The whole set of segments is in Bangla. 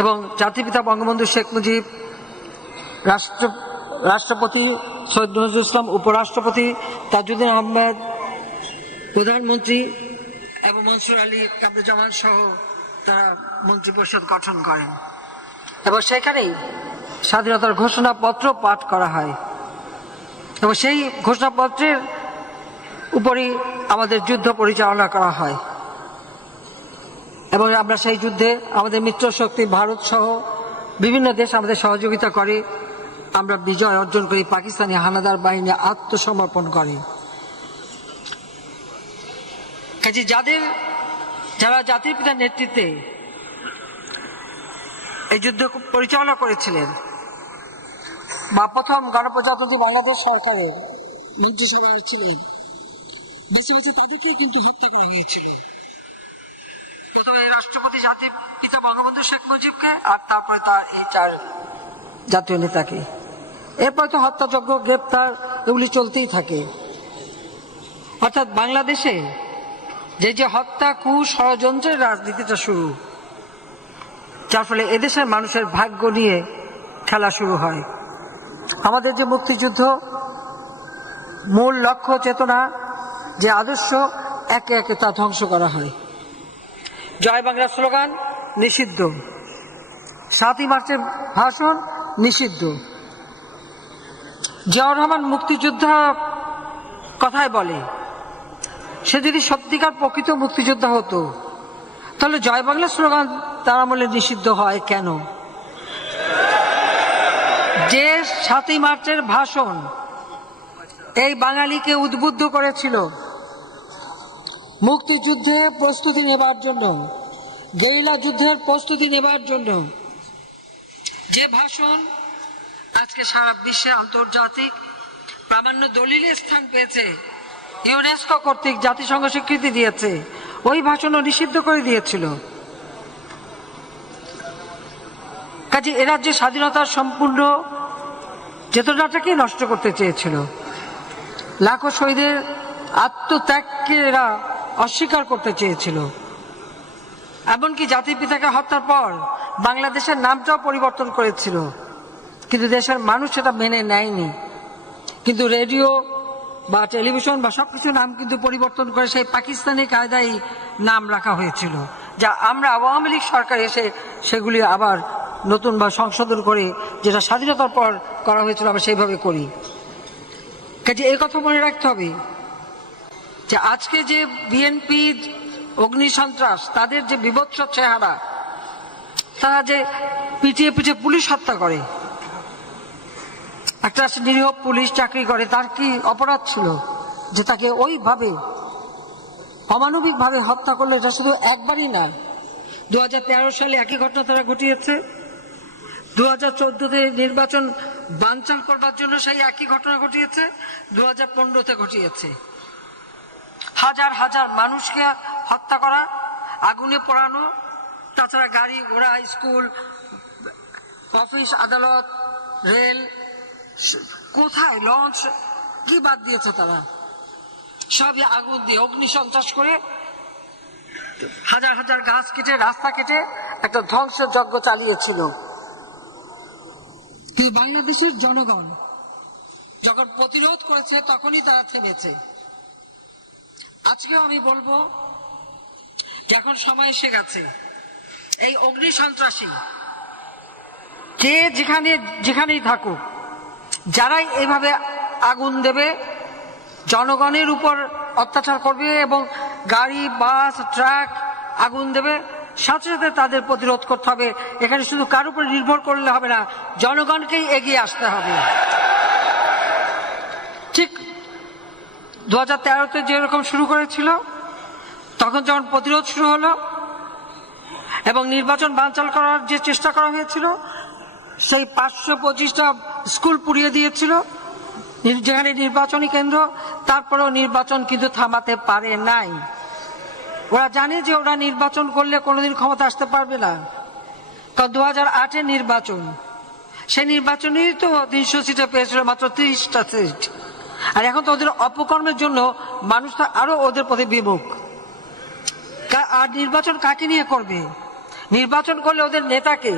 এবং জাতিপিতা বঙ্গবন্ধু শেখ মুজিব, রাষ্ট্রপতি সৈয়দ নজরুল ইসলাম, উপরাষ্ট্রপতি তাজউদ্দিন আহমেদ, প্রধানমন্ত্রী এবং মনসুর আলী কামরুজ্জামান সহ তারা মন্ত্রিপরিষদ গঠন করেন এবং সেখানেই স্বাধীনতার ঘোষণাপত্র পাঠ করা হয় এবং সেই ঘোষণাপত্রের উপরই আমাদের যুদ্ধ পরিচালনা করা হয় এবং আমরা সেই যুদ্ধে আমাদের মিত্র শক্তি ভারত সহ বিভিন্ন দেশ আমাদের সহযোগিতা করে। আমরা বিজয় অর্জন করি, পাকিস্তানি হানাদার বাহিনী আত্মসমর্পণ করে। কাজে যারা জাতির পিতার নেতৃত্বে এই যুদ্ধ পরিচালনা করেছিলেন বা প্রথম গণপ্রজাতন্ত্রী বাংলাদেশ সরকারের মন্ত্রিসভায় ছিলেন, বেছে বেছে তাদেরকেই কিন্তু হত্যা করা হয়েছিল। প্রথমে রাষ্ট্রপতি জাতির পিতা বঙ্গবন্ধু শেখ মুজিবকে, আর তারপরে তার এই 4 জাতীয় নেতাকে। এরপরে তো হত্যাযজ্ঞ, গ্রেপ্তার এগুলি চলতেই থাকে। অর্থাৎ বাংলাদেশে যে হত্যা, ষড়যন্ত্রের রাজনীতিটা শুরু, যার ফলে এদেশের মানুষের ভাগ্য নিয়ে খেলা শুরু হয়। আমাদের যে মুক্তিযুদ্ধ, মূল লক্ষ্য, চেতনা, যে আদর্শ, একে একে তা ধ্বংস করা হয়। জয় বাংলা স্লোগান নিষিদ্ধ, 7ই মার্চের ভাষণ নিষিদ্ধ। জিয়াউর রহমান মুক্তিযোদ্ধা কথায় বলে, সে যদি সত্যিকার প্রকৃত মুক্তিযোদ্ধা হতো তাহলে জয় বাংলা স্লোগান তার আমলে নিষিদ্ধ হয় কেন? যে 7ই মার্চের ভাষণ এই বাঙালিকে উদ্বুদ্ধ করেছিল মুক্তিযুদ্ধে প্রস্তুতি নেবার জন্য, গেরিলা যুদ্ধের প্রস্তুতি নেবার জন্য, যে ভাষণ আজকে সারা বিশ্বে আন্তর্জাতিক প্রামাণ্য দলিলে স্থান পেয়েছে, ইউনেস্কো কর্তৃক জাতিসংঘ স্বীকৃতি দিয়েছে, ওই ভাষণও নিষিদ্ধ করে দিয়েছিল। কাজে এরা যে স্বাধীনতার সম্পূর্ণ চেতনাটাকে নষ্ট করতে চেয়েছিল, লাখো শহীদের আত্মত্যাগকে এরা অস্বীকার করতে চেয়েছিল। এমনকি জাতির পিতাকে হত্যার পর বাংলাদেশের নামটাও পরিবর্তন করেছিল, কিন্তু দেশের মানুষ সেটা মেনে নেয়নি। কিন্তু রেডিও বা টেলিভিশন বা সবকিছু নাম কিন্তু পরিবর্তন করে সেই পাকিস্তানি কায়দায় নাম রাখা হয়েছিল, যা আমরা আওয়ামী লীগ সরকার এসে সেগুলি আবার নতুন বা সংশোধন করে, যেটা স্বাধীনতার পর করা হয়েছিল, আমরা সেইভাবে করি। কাজে এই কথা মনে রাখতে হবে যে আজকে যে বিএনপি, অগ্নি সন্ত্রাস, তাদের যে বিভৎস চেহারা, তারা যে পিটিয়ে পিটিয়ে পুলিশ হত্যা করে, একটা নিরীহ পুলিশ চাকরি করে, তার কি অপরাধ ছিল যে তাকে ওইভাবে অমানবিক ভাবে হত্যা করলো? এটা শুধু একবারই না, 2013 সালে একই ঘটনা তারা ঘটিয়েছে, 2014-তে নির্বাচন বানচাল করবার জন্য সেই একই ঘটনা ঘটিয়েছে, 2015-তে ঘটিয়েছে। হাজার হাজার মানুষকে হত্যা করা, আগুনে পোড়ানো, তাছাড়া গাড়ি ঘোড়া, স্কুল, অফিস, আদালত, রেল, কোথায় লঞ্চ, কি বাদ দিয়েছে তারা? সবই আগুন দিয়ে অগ্নি সন্ত্রাস করে হাজার হাজার গাছ কেটে, রাস্তা কেটে একটা ধ্বংসযজ্ঞ চালিয়েছিল। কিন্তু বাংলাদেশের জনগণ যখন প্রতিরোধ করেছে তখনই তারা থেমেছে। আজকেও আমি বলবো যে এখন সময় এসে গেছে, এই অগ্নি সন্ত্রাসী যে যেখানেই থাকুক, যারাই এইভাবে আগুন দেবে, জনগণের উপর অত্যাচার করবে এবং গাড়ি, বাস, ট্রাক আগুন দেবে, সাথে সাথে তাদের প্রতিরোধ করতে হবে। এখানে শুধু কার উপর নির্ভর করলে হবে না, জনগণকেই এগিয়ে আসতে হবে। ঠিক 2013-তে যেরকম শুরু করেছিল, তখন যখন প্রতিরোধ শুরু হলো এবং নির্বাচন বানচাল করার যে চেষ্টা করা হয়েছিল, সেই 525টা স্কুল পুড়িয়ে দিয়েছিল যেখানে নির্বাচনী কেন্দ্র, তারপরেও নির্বাচন কিন্তু থামাতে পারে নাই। ওরা জানে যে ওরা নির্বাচন করলে কোনোদিন ক্ষমতা আসতে পারবে না, কারণ 2008-এর নির্বাচন, সেই নির্বাচনেই তো 300 সিটে পেয়েছিল, মাত্র 30টা সিট। আর এখন তো ওদের অপকর্মের জন্য মানুষ তো আরো ওদের প্রতি বিমুখ। আর নির্বাচন কাকে নিয়ে করবে? নির্বাচন করলে ওদের নেতাকে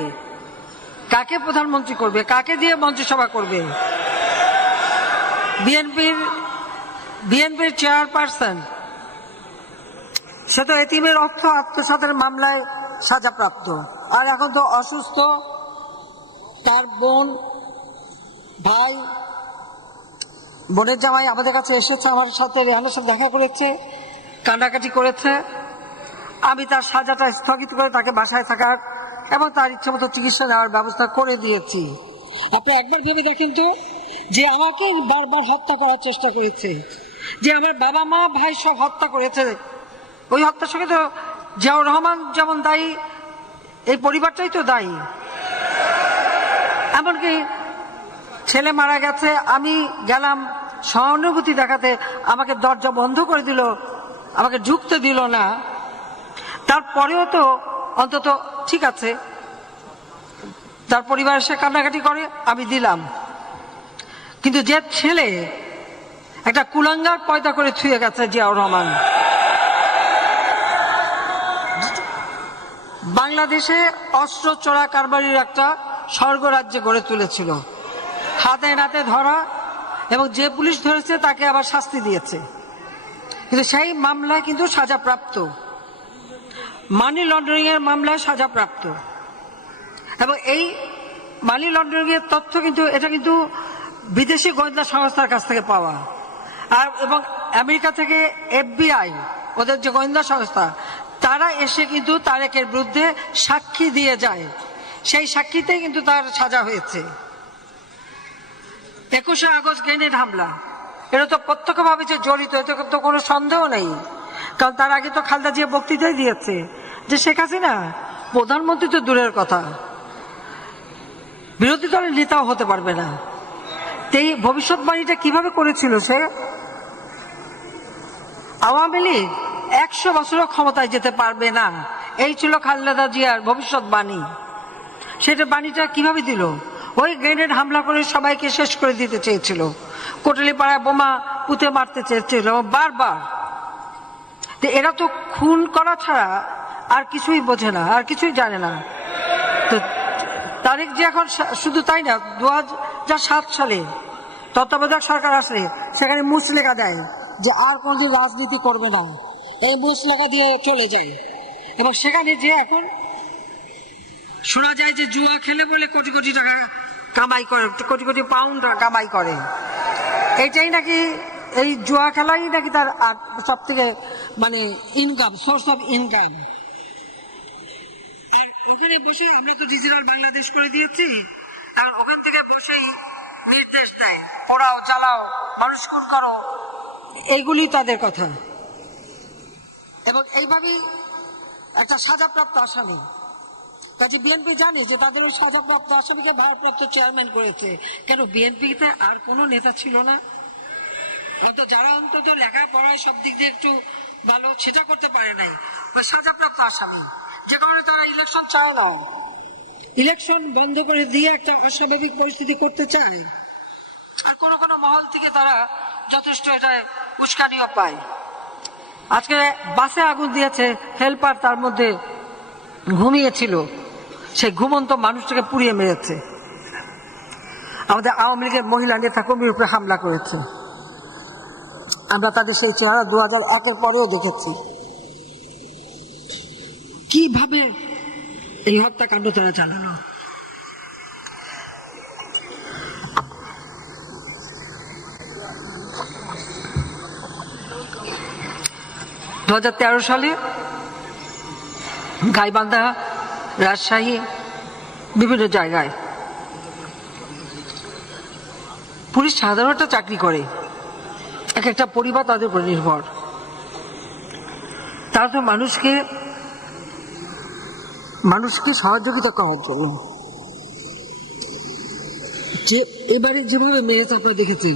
কাকে প্রধানমন্ত্রী করবে, কাকে দিয়ে মন্ত্রিসভা করবে? বিএনপির চেয়ারপারসন, সে তো এতিমের অর্থ আত্মসাতের মামলায় সাজাপ্রাপ্ত, আর এখন তো অসুস্থ। তার বোনের জামাই আমাদের কাছে এসেছে, আমার সাথে রেহানের সাথে দেখা করেছে, কান্নাকাটি করেছে। আমি তার সাজাটা স্থগিত করে তাকে বাসায় থাকার এবং তার ইচ্ছে মতো চিকিৎসা নেওয়ার ব্যবস্থা করে দিয়েছি। আপনি একবার ভেবে দেখেন তো, যে আমাকে বারবার হত্যা করার চেষ্টা করেছে, যে আমার বাবা মা ভাই সব হত্যা করেছে, ওই হত্যার সঙ্গে তো জিয়াউর রহমান যেমন দায়ী, এই পরিবারটাই তো দায়ী। এমনকি ছেলে মারা গেছে, আমি গেলাম সহানুভূতি দেখাতে, আমাকে দরজা বন্ধ করে দিল, আমাকে ঢুকতে দিল না। তারপরেও তো অন্তত ঠিক আছে, তার পরিবার এসে কান্নাকাটি করে, আমি দিলাম। কিন্তু যে ছেলে একটা কুলাঙ্গার পয়দা করে ছুঁয়ে গেছে জিয়াউর রহমান, বাংলাদেশে অস্ত্র চোরা কারবারির একটা স্বর্গরাজ্যে গড়ে তুলেছিল, হাতে নাতে ধরা, এবং যে পুলিশ ধরেছে তাকে আবার শাস্তি দিয়েছে। কিন্তু সেই মামলায় কিন্তু সাজাপ্রাপ্ত, মানি লন্ডারিং এর মামলায় সাজাপ্রাপ্ত। এবং এই মানি লন্ডারিং এর তথ্য কিন্তু এটা কিন্তু বিদেশি গোয়েন্দা সংস্থার কাছ থেকে পাওয়া, আর এবং আমেরিকা থেকে FBI, ওদের যে গোয়েন্দা সংস্থা, তারা এসে কিন্তু তারেকের বিরুদ্ধে সাক্ষী দিয়ে যায়। সেই সাক্ষীতে কিন্তু তার সাজা হয়েছে। 21শে আগস্ট গ্রেনেড হামলা, এটা তো প্রত্যক্ষভাবে যে জড়িত, এতে তো কোনো সন্দেহ নেই। কারণ তার আগে তো খালেদা জিয়া বক্তৃতাই দিয়েছে যে শেখ হাসিনা প্রধানমন্ত্রী তো দূরের কথা, বিরোধী দলের নেতাও হতে পারবে না। এই ভবিষ্যৎবাণীটা কিভাবে করেছিল সে? আওয়ামী লীগ 100 বছরও ক্ষমতায় যেতে পারবে না, এই ছিল খালেদা জিয়ার ভবিষ্যৎবাণী। সেটা বাণীটা কিভাবে দিল? ওই গ্রেনেড হামলা করে সবাইকে শেষ করে দিতে চেয়েছিল, কোটালীপাড়ায় বোমা পুঁতে মারতে চেয়েছিল বারবার। এরা তো খুন করা ছাড়া আর কিছুই বোঝে না, আর কিছুই জানে না। তো তারেক যে এখন শুধু তাই না, 2007 সালে তত্ত্বাবধায়ক সরকার আসলে সেখানে মুচলেখা দেয় যে আর কোনদিন রাজনীতি করবে না, এই মুচলেখা দিয়ে চলে যায়। এবং সেখানে যে এখন শোনা যায় যে জুয়া খেলে বলে কোটি কোটি টাকা কামাই করে, কোটি কোটি পাউন্ড কামাই করে। এইটাই নাকি, এই জুয়া খেলাই নাকি তার সব থেকে মানে ইনকাম, সোর্স অফ ইনকাম। ওখানে বসে আমরা তো ডিজিটাল বাংলাদেশ করে দিয়েছি, আর ওখান থেকে বসেই নির্দেশ দেয়, পড়াও, চালাও, মানুষ খুন করো, এইগুলি তাদের কথা। এবং এইভাবেই একটা সাজাপ্রাপ্ত আসামি, কাজে বিএনপি জানে যে তাদের ওই সাজাপ্রাপ্ত আসামিকে ভারপ্রাপ্ত চেয়ারম্যান করেছে। কেন বিএনপিতে আর কোনো নেতা ছিল না? যারা অন্তত লেখাপড়ায় সব দিক দিয়ে একটু ভালো, সেটা করতে পারে নাই, ওই সাজাপ্রাপ্ত আসামি, যে কারণে তারা ইলেকশন চায় না, ইলেকশন বন্ধ করে দিয়ে একটা অস্বাভাবিক পরিস্থিতি করতে চায়। আর কোনো কোনো মহল থেকে তারা যথেষ্ট এটা উস্কানিও পায়। আজকে বাসে আগুন দিয়েছে, হেল্পার তার মধ্যে ঘুমিয়েছিল, সেই ঘুমন্ত মানুষটাকে পুড়িয়ে মেরেছে। আমাদের আওয়ামী লীগের মহিলা নেতা কর্মীর উপরে হামলা করেছে। আমরা তাদের সেই চেহারা 2001-এর পরেও দেখেছি, কিভাবে এই হত্যাকাণ্ড তারা চালানো। 2013 সালে গাইবান্ধা, রাজশাহী, বিভিন্ন জায়গায় পুলিশ সাধারণ একটা চাকরি করে, এক একটা পরিবার তাদের উপর নির্ভর। তারা তো মানুষকে সহযোগিতা করার জন্য, যে এবারে যেভাবে মেরেছে আপনারা দেখেছেন,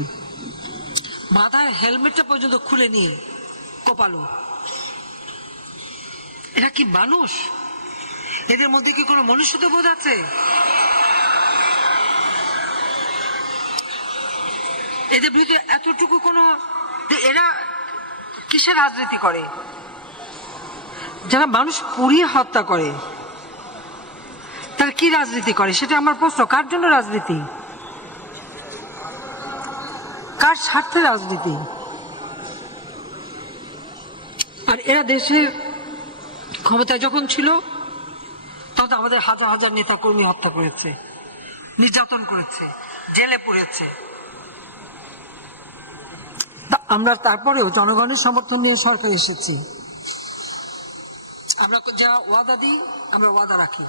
মাথার হেলমেটটা পর্যন্ত খুলে নিয়ে কপালো। এরা কি মানুষ? এদের মধ্যে কি কোনো মনুষ্যত্ব বোধ আছে? এদের বিরুদ্ধে এতটুকু কোনো, এরা কিসের রাজনীতি করে? যারা মানুষ পুড়িয়ে হত্যা করে, তারা কি রাজনীতি করে সেটা আমার প্রশ্ন। কার জন্য রাজনীতি, কার স্বার্থে রাজনীতি? আর এরা দেশের ক্ষমতায় যখন ছিল তখন আমাদের হাজার হাজার নেতা কর্মী হত্যা করেছে, নির্যাতন করেছে, জেলে পুরেছে। আমরা তারপরেও জনগণের সমর্থন নিয়ে সরকার এসেছি। আমরা যা ওয়াদা দিই আমরা ওয়াদা রাখি।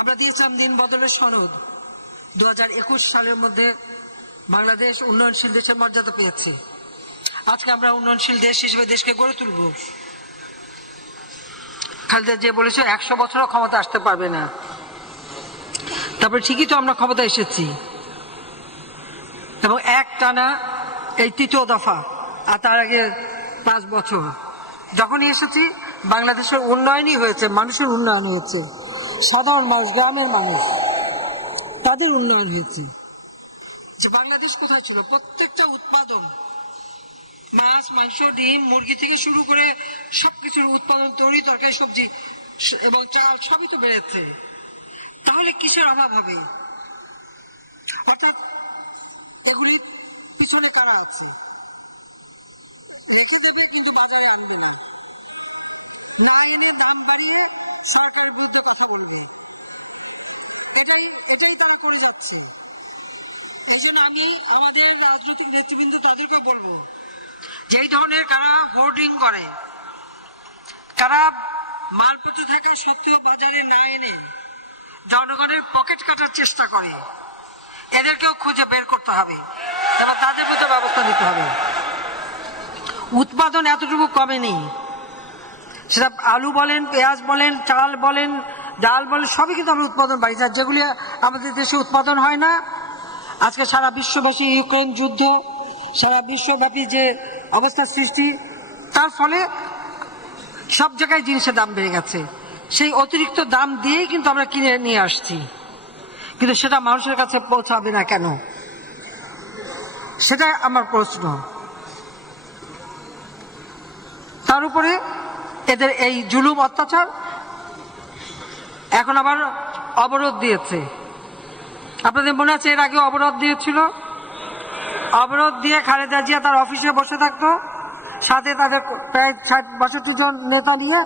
আমরা দিয়েছিলাম দিন বদলের সনদ। 2021 সালের মধ্যে বাংলাদেশ উন্নয়নশীল দেশের মর্যাদা পেয়েছে। আজকে আমরা উন্নয়নশীল দেশ হিসেবে দেশকে গড়ে তুলব। খালেদা যে বলেছে 100 বছরও ক্ষমতা আসতে পারবে না, তারপরে ঠিকই তো আমরা ক্ষমতা এসেছি, এবং এক টানা এই তৃতীয় দফা, আর তার আগে 5 বছর যখনই এসেছি বাংলাদেশের উন্নয়নই হয়েছে, মানুষের উন্নয়ন হয়েছে, সাধারণ মানুষ, গ্রামের মানুষ, তাদের উন্নয়ন হয়েছে। যে বাংলাদেশ কোথায় ছিল? প্রত্যেকটা উৎপাদন, মাছ, মাংস, ডিম, মুরগি থেকে শুরু করে সবকিছুর উৎপাদন, তরি তরকারি, সবজি এবং চাল সবই তো বেড়েছে। তাহলে কিসের অভাব হবে? অর্থাৎ এগুলি পিছনে কারা আছে? রেখে দেবে কিন্তু বাজারে আনবে না, না এনে দাম বাড়িয়ে সরকারের বিরুদ্ধে কথা বলবে। এটাই তারা করে যাচ্ছে। এই জন্য আমি আমাদের রাজনৈতিক নেতৃবৃন্দ তাদেরকে বলবো, যেই ধরনের কারা হোর্ডিং করে, তারা মালপত্র থাকা সত্ত্বেও বাজারে না এনে জনগণের পকেট কাটার চেষ্টা করে, এদেরকেও খুঁজে বের করতে হবে এবং তাদের প্রতি ব্যবস্থা নিতে হবে। উৎপাদন এতটুকু কমেনি, সেটা আলু বলেন, পেঁয়াজ বলেন, চাল বলেন, ডাল বলেন, সবই কিন্তু আমরা উৎপাদন বাড়িয়েছি। আর যেগুলি আমাদের দেশে উৎপাদন হয় না, আজকে সারা বিশ্বব্যাপী ইউক্রেন যুদ্ধ, সারা বিশ্বব্যাপী যে অবস্থা সৃষ্টি, তার ফলে সব জায়গায় জিনিসের দাম বেড়ে গেছে। সেই অতিরিক্ত দাম দিয়েই কিন্তু আমরা কিনে নিয়ে আসছি, কিন্তু সেটা মানুষের কাছে পৌঁছাবে না কেন? সেটাই আমার প্রশ্ন। তার উপরে এদের এই জুলুম অত্যাচার এখন আবার অবরোধ দিয়েছে। আপনাদের মনে আছে এর আগে অবরোধ দিয়েছিল? অবরোধ দিয়ে খালেদা জিয়া তার অফিসে বসে থাকতো, সাথে তাদের প্রায় 60-62 জন নেতা নিয়ে,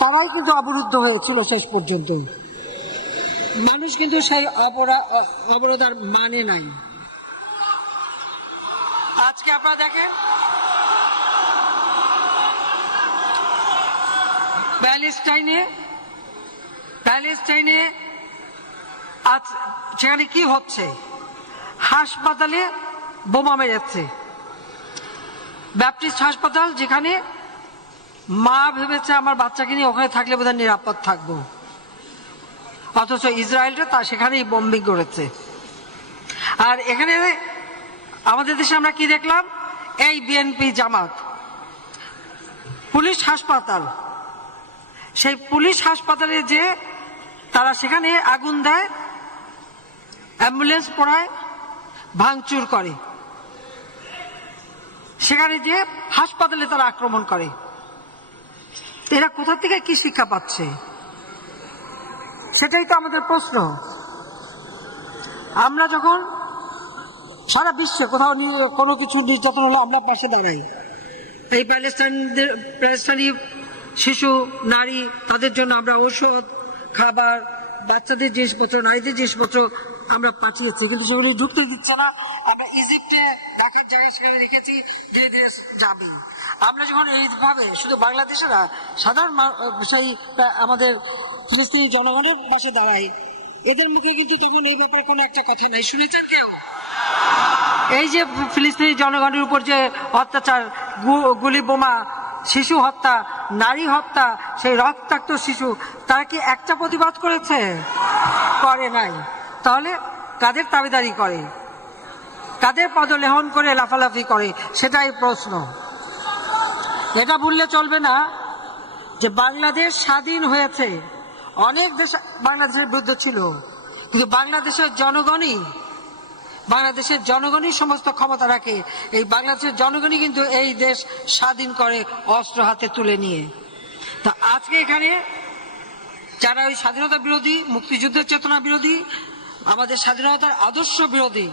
তারাই কিন্তু অবরুদ্ধ হয়েছিল শেষ পর্যন্ত। মানুষ কিন্তু সেই অবরোধ আর মানে নাই। আজকে আপনারা দেখেন প্যালেস্টাইনে আজ সেখানে কি হচ্ছে? হাসপাতালে বোমা মেরেছে। ব্যাপটিস্ট হাসপাতাল, যেখানে মা ভেবেছে আমার বাচ্চাকে নিয়ে ওখানে থাকলে বোধহয় নিরাপদ থাকবো, অথচ ইসরায়েলটা তা সেখানেই বম্বিং করেছে। আর এখানে আমাদের দেশে আমরা কি দেখলাম? এই বিএনপি জামাত পুলিশ হাসপাতাল, সেই পুলিশ হাসপাতালে যে তারা সেখানে আগুন দেয়, অ্যাম্বুলেন্স পোড়ায়, ভাঙচুর করে, সেখানে যে হাসপাতালে তারা আক্রমণ করে। এরা কোথা থেকে কি শিক্ষা পাচ্ছে? সেটাই তো আমাদের প্রশ্ন। আমরা যখন সারা বিশ্বে কোথাও কোনো কিছু নির্যাতন হলে আমরা পাশে দাঁড়াই। এই প্যালেস্টাইনি শিশু, নারী, তাদের জন্য আমরা ঔষধ, খাবার, বাচ্চাদের জিনিসপত্র, নারীদের জিনিসপত্র আমরা পাঠিয়েছি, কিন্তু সেগুলি ঢুকতে দিচ্ছে না। আমরা ইজিপ্টে রাখার জায়গা সেখানে রেখেছি, ধীরে ধীরে যাবে। আমরা যখন এইভাবে শুধু বাংলাদেশে না, সাধারণ সেই আমাদের ফিলিস্তিনি জনগণের পাশে দাঁড়াই, এদের মুখে কিন্তু তখন এই ব্যাপারে কোনো একটা কথা নাই। শুনেছেন কেউ? এই যে ফিলিস্তিনি জনগণের উপর যে অত্যাচার, গুলি, বোমা, শিশু হত্যা, নারী হত্যা, সেই রক্তাক্ত শিশু, তারা কি একটা প্রতিবাদ করেছে? করে নাই। তাহলে কাদের দাবিদারি করে, কাদের পদলেহন করে লাফালাফি করে? সেটাই প্রশ্ন। এটা ভুললে চলবে না যে বাংলাদেশ স্বাধীন হয়েছে, অনেক দেশ বাংলাদেশের বিরুদ্ধে ছিল, কিন্তু বাংলাদেশের জনগণই সমস্ত ক্ষমতা রাখে। এই বাংলাদেশের জনগণই কিন্তু এই দেশ স্বাধীন করে অস্ত্র হাতে তুলে নিয়ে। তা আজকে এখানে যারা ওই স্বাধীনতা বিরোধী, মুক্তিযুদ্ধের চেতনা বিরোধী, আমাদের স্বাধীনতার আদর্শ বিরোধী,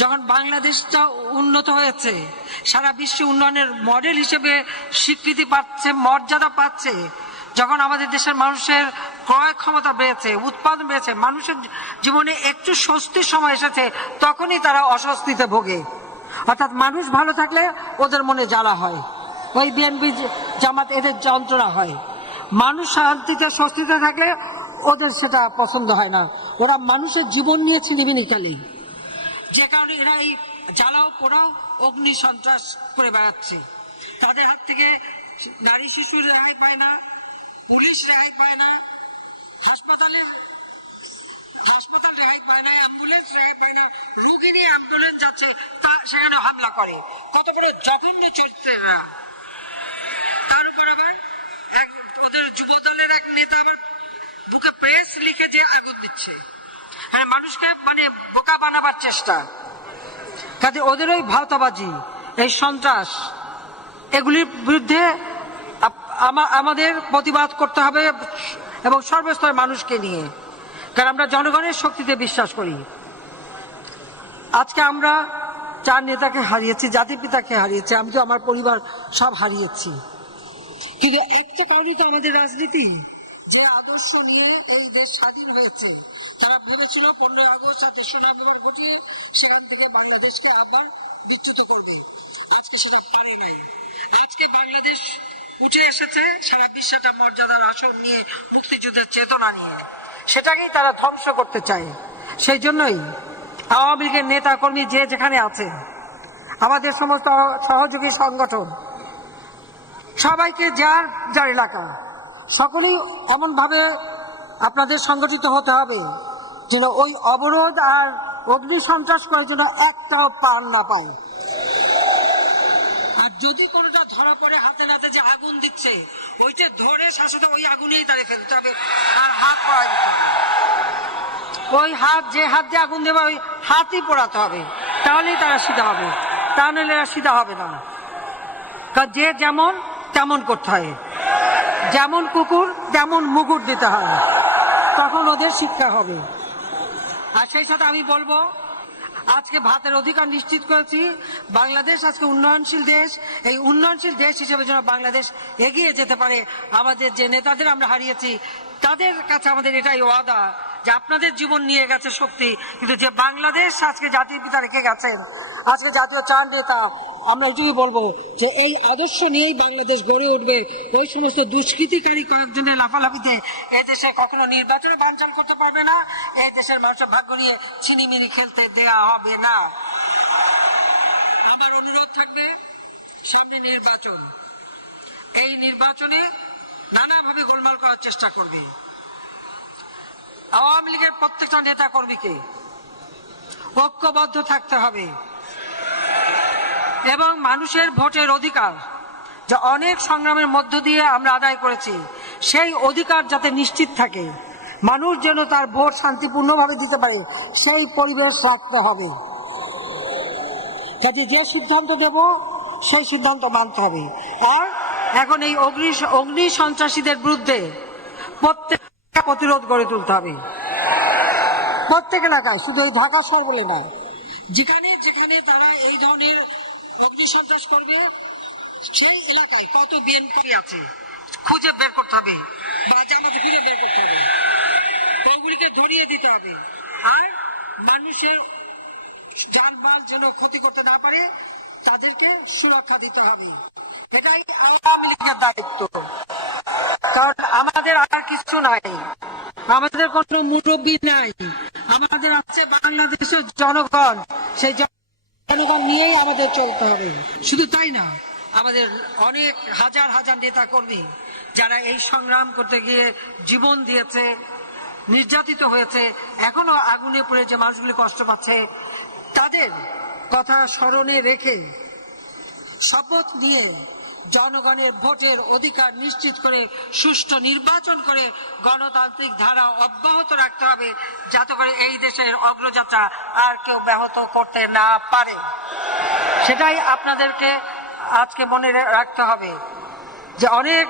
যখন বাংলাদেশটা উন্নত হয়েছে, সারা বিশ্বে উন্নয়নের মডেল হিসেবে স্বীকৃতি পাচ্ছে, মর্যাদা পাচ্ছে, যখন আমাদের দেশের মানুষের ক্রয় ক্ষমতা বেড়েছে, উৎপাদন বেড়েছে, মানুষের জীবনে একটু স্বস্তির সময় এসেছে, তখনই তারা অস্বস্তিতে ভোগে। অর্থাৎ মানুষ ভালো থাকলে ওদের মনে জ্বালা হয়, ওই বিএনপি জামাত এদের যন্ত্রণা হয়। মানুষ শান্তিতে স্বস্তিতে থাকলে ওদের সেটা পছন্দ হয় না। ওরা মানুষের জীবন নিয়ে ছিনিমিনি খেলে, যে কারণে এরা এই জ্বালাও পোড়াও অগ্নি সন্ত্রাস করে বেড়াচ্ছে। তাদের হাত থেকে নারী শিশু রেহাই পায় না, পুলিশ রেহাই পায় না, হাসপাতাল রেহাই পায় না, অ্যাম্বুলেন্স রেহাই পায় না, রোগী নিয়ে অ্যাম্বুলেন্স যাচ্ছে সেখানে হামলা করে। কত বড় জঘন্য চরিত্র এরা। তার উপর আবার ওদের যুবদলের এক নেতা আবার বুকে প্রেস লিখে যে আগুন দিচ্ছে, হ্যাঁ, মানুষকে মানে বোকা বানাবার চেষ্টা। কাজে ওদের ওই ভাওতাবাজি, এই সন্ত্রাস, এগুলির বিরুদ্ধে আমাদের প্রতিবাদ করতে হবে, এবং সর্বস্তরের মানুষকে নিয়ে, কারণ আমরা জনগণের শক্তিতে বিশ্বাস করি। আজকে আমরা 4 নেতাকে হারিয়েছি, জাতির পিতাকে হারিয়েছি, আমি তো আমার পরিবার সব হারিয়েছি, কিন্তু একটা কারণই তো আমাদের রাজনীতি, যে আদর্শ নিয়ে এই দেশ স্বাধীন হয়েছে। তারা ভেবেছিল 15 আগস্ট যাতে সোনামুখ ঘটিয়ে সেখান থেকে বাংলাদেশকে আবার বিচ্যুত করবে। আজকে সেটা পারে নাই। আজকে বাংলাদেশ উঠে এসেছে সারা বিশ্বটা মর্যাদার আসন নিয়ে, মুক্তিযুদ্ধের চেতনা নিয়ে, সেটাকেই তারা ধ্বংস করতে চায়। সেই জন্যই আওয়ামী লীগের নেতা কর্মী যে যেখানে আছে, আমাদের সমস্ত সহযোগী সংগঠন, সবাইকে যার যার এলাকা সকলেই এমনভাবে আপনাদের সংগঠিত হতে হবে যেন ওই অবরোধ আর অগ্নি সন্ত্রাস করার জন্য একটাও পার না পায়। আর যদি কোনোটা ধরা পড়ে হাতে নাতে যে আগুন দিচ্ছে, ওইটা ধরে শাসনে ওই আগুনেই তারে ফেলতে হবে, আর হাত পড়াই দিতে হবে। ওই হাত, যে হাত দিয়ে আগুন দেবে ওই হাতই পোড়াতে হবে, তাহলেই তারা সিধা হবে, তা নাহলে এরা সিধা হবে না। কারণ যে যেমন তেমন করতে হয়, যেমন কুকুর তেমন মুকুট দিতে হয়, তখন ওদের শিক্ষা হবে। আর সেই সাথে আমি বলবো, আজকে ভাতের অধিকার নিশ্চিত করেছি। বাংলাদেশ আজকে উন্নয়নশীল দেশ, এই উন্নয়নশীল দেশ হিসেবে যেন বাংলাদেশ এগিয়ে যেতে পারে, আমাদের যে নেতাদের আমরা হারিয়েছি তাদের কাছে আমাদের এটাই ওয়াদা যে আপনাদের জীবন নিয়ে গেছে শক্তি, কিন্তু যে বাংলাদেশ আজকে জাতির পিতা রেখে গেছেন, আজকে জাতীয় 4 নেতা, আমরা এটুকুই বলবো যে এই আদর্শ নিয়েই বাংলাদেশ গড়ে উঠবে। ওই সমস্ত দুষ্কৃতিকারী কয়েকজনের লাফালাফিতে এই দেশে কখনো নির্বাচনে বানচাল করতে পারবে না, এই দেশের মানুষের ভাগ্য নিয়ে ছিনিমিনি খেলতে দেয়া হবে না। আমার অনুরোধ থাকবে, সামনে নির্বাচন, এই নির্বাচনে নানাভাবে গোলমাল করার চেষ্টা করবে। আওয়ামী লীগের প্রত্যেকটা নেতা কর্মীকে ঐক্যবদ্ধ থাকতে হবে, এবং মানুষের ভোটের অধিকার যা অনেক সংগ্রামের মধ্য দিয়ে আমরা আদায় করেছি, সেই অধিকার যাতে নিশ্চিত থাকে, মানুষ যেন তার ভোট শান্তিপূর্ণভাবে দিতে পারে, সেই পরিবেশ রাখতে হবে। কাজে যে সিদ্ধান্ত দেব সেই সিদ্ধান্ত মানতে হবে। আর এখন এই অগ্নি সন্ত্রাসীদের বিরুদ্ধে প্রত্যেক প্রতিরোধ গড়ে তুলতে হবে, প্রত্যেক এলাকায়, শুধু এই ঢাকা শহর বলে নয়, যেখানে যেখানে তারা এই ধরনের অগ্নি সন্ত্রাস করবে, সেই এলাকায় কত বিএনপি আছে খুঁজে বের করতে হবে, বা জামাতে খুঁজে বের করতে হবে, ওগুলিকে ধরিয়ে দিতে হবে। আর মানুষের যানবাহন যেন ক্ষতি করতে না পারে, তাদেরকে সুরক্ষা দিতে হবে। এটাই আওয়ামী লীগের দায়িত্ব। কারণ আমাদের আর কিছু নাই, আমাদের কোনো মুরব্বী নাই, আমাদের আছে বাংলাদেশের জনগণ। সেই জনগণ নিয়েই আমাদের চলতে হবে। শুধু তাই না, আমাদের অনেক হাজার হাজার নেতা কর্মী যারা এই সংগ্রাম করতে গিয়ে জীবন দিয়েছে, নির্যাতিত হয়েছে, এখনো আগুনে পড়ে যে মানুষগুলি কষ্ট পাচ্ছে, তাদের কথা স্মরণে রেখে শপথ নিয়ে জনগণের ভোটের অধিকার নিশ্চিত করে সুষ্ঠু নির্বাচন করে গণতান্ত্রিক ধারা অব্যাহত রাখতে হবে, যাতে করে এই দেশের অগ্রযাত্রা আর কেউ ব্যাহত করতে না পারে। সেটাই আপনাদেরকে আজকে মনে রাখতে হবে, যে অনেক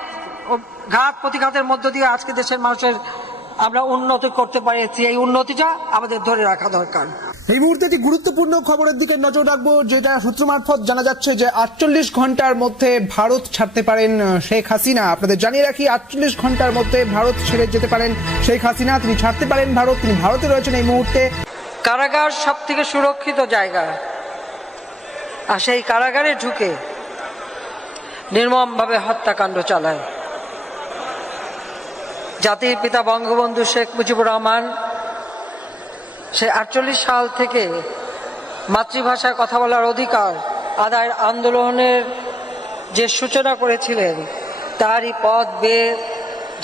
ঘাত প্রতিঘাতের মধ্য দিয়ে আজকে দেশের মানুষের আমরা উন্নতি করতে পেরেছি। এই উন্নতিটা আমাদের ধরে রাখা দরকার। এই মুহূর্তে একটি গুরুত্বপূর্ণ খবরের দিকে নজর রাখবো, যেটা সূত্র মারফত জানা যাচ্ছে যে 48 ঘন্টার মধ্যে ভারত ছাড়তে পারেন শেখ হাসিনা। আপনাদের জানিয়ে রাখি, 48 ঘন্টার মধ্যে ভারত ছেড়ে যেতে পারেন শেখ হাসিনা। তিনি ছাড়তে পারেন ভারত, তিনি ভারতে রয়েছেন এই মুহূর্তে। কারাগার সব থেকে সুরক্ষিত জায়গা, আর সেই কারাগারে ঢুকে নির্মমভাবে হত্যাকাণ্ড চালায়। জাতির পিতা বঙ্গবন্ধু শেখ মুজিবুর রহমান সে 48 সাল থেকে মাতৃভাষায় কথা বলার অধিকার আদায়ের আন্দোলনের যে সূচনা করেছিলেন, তারই পথ বেয়ে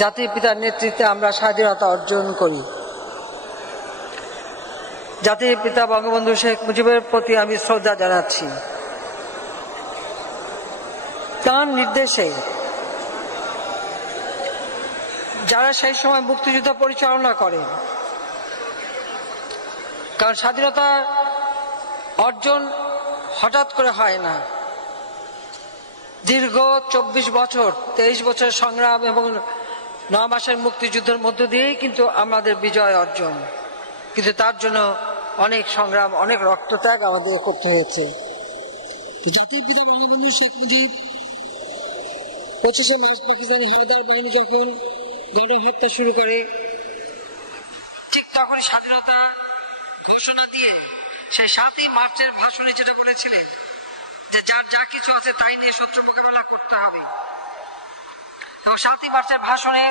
জাতির পিতার নেতৃত্বে আমরা স্বাধীনতা অর্জন করি। জাতির পিতা বঙ্গবন্ধু শেখ মুজিবের প্রতি আমি শ্রদ্ধা জানাচ্ছি। তার নির্দেশে যারা সেই সময় মুক্তিযুদ্ধ পরিচালনা করেন, কারণ স্বাধীনতা অর্জন হঠাৎ করে হয় না, দীর্ঘ 24 বছর 23 বছরের সংগ্রাম এবং 9 মাসের মুক্তিযুদ্ধের মধ্য দিয়েই কিন্তু আমাদের বিজয় অর্জন। কিন্তু তার জন্য অনেক সংগ্রাম, অনেক রক্তত্যাগ আমাদের করতে হয়েছে। জাতির পিতা বঙ্গবন্ধু শেখ মুজিব 25শে মার্চ পাকিস্তানি হানাদার বাহিনী যখন গণহত্যা শুরু করে, ঠিক তখনই স্বাধীনতা ঘোষণা দিয়ে সেই 7ই মার্চের ভাষণে যেটা বলেছিলেন যে যার যা কিছু আছে তাই নিয়ে শত্রু মোকাবেলা করতে হবে। এবং 7ই মার্চের ভাষণে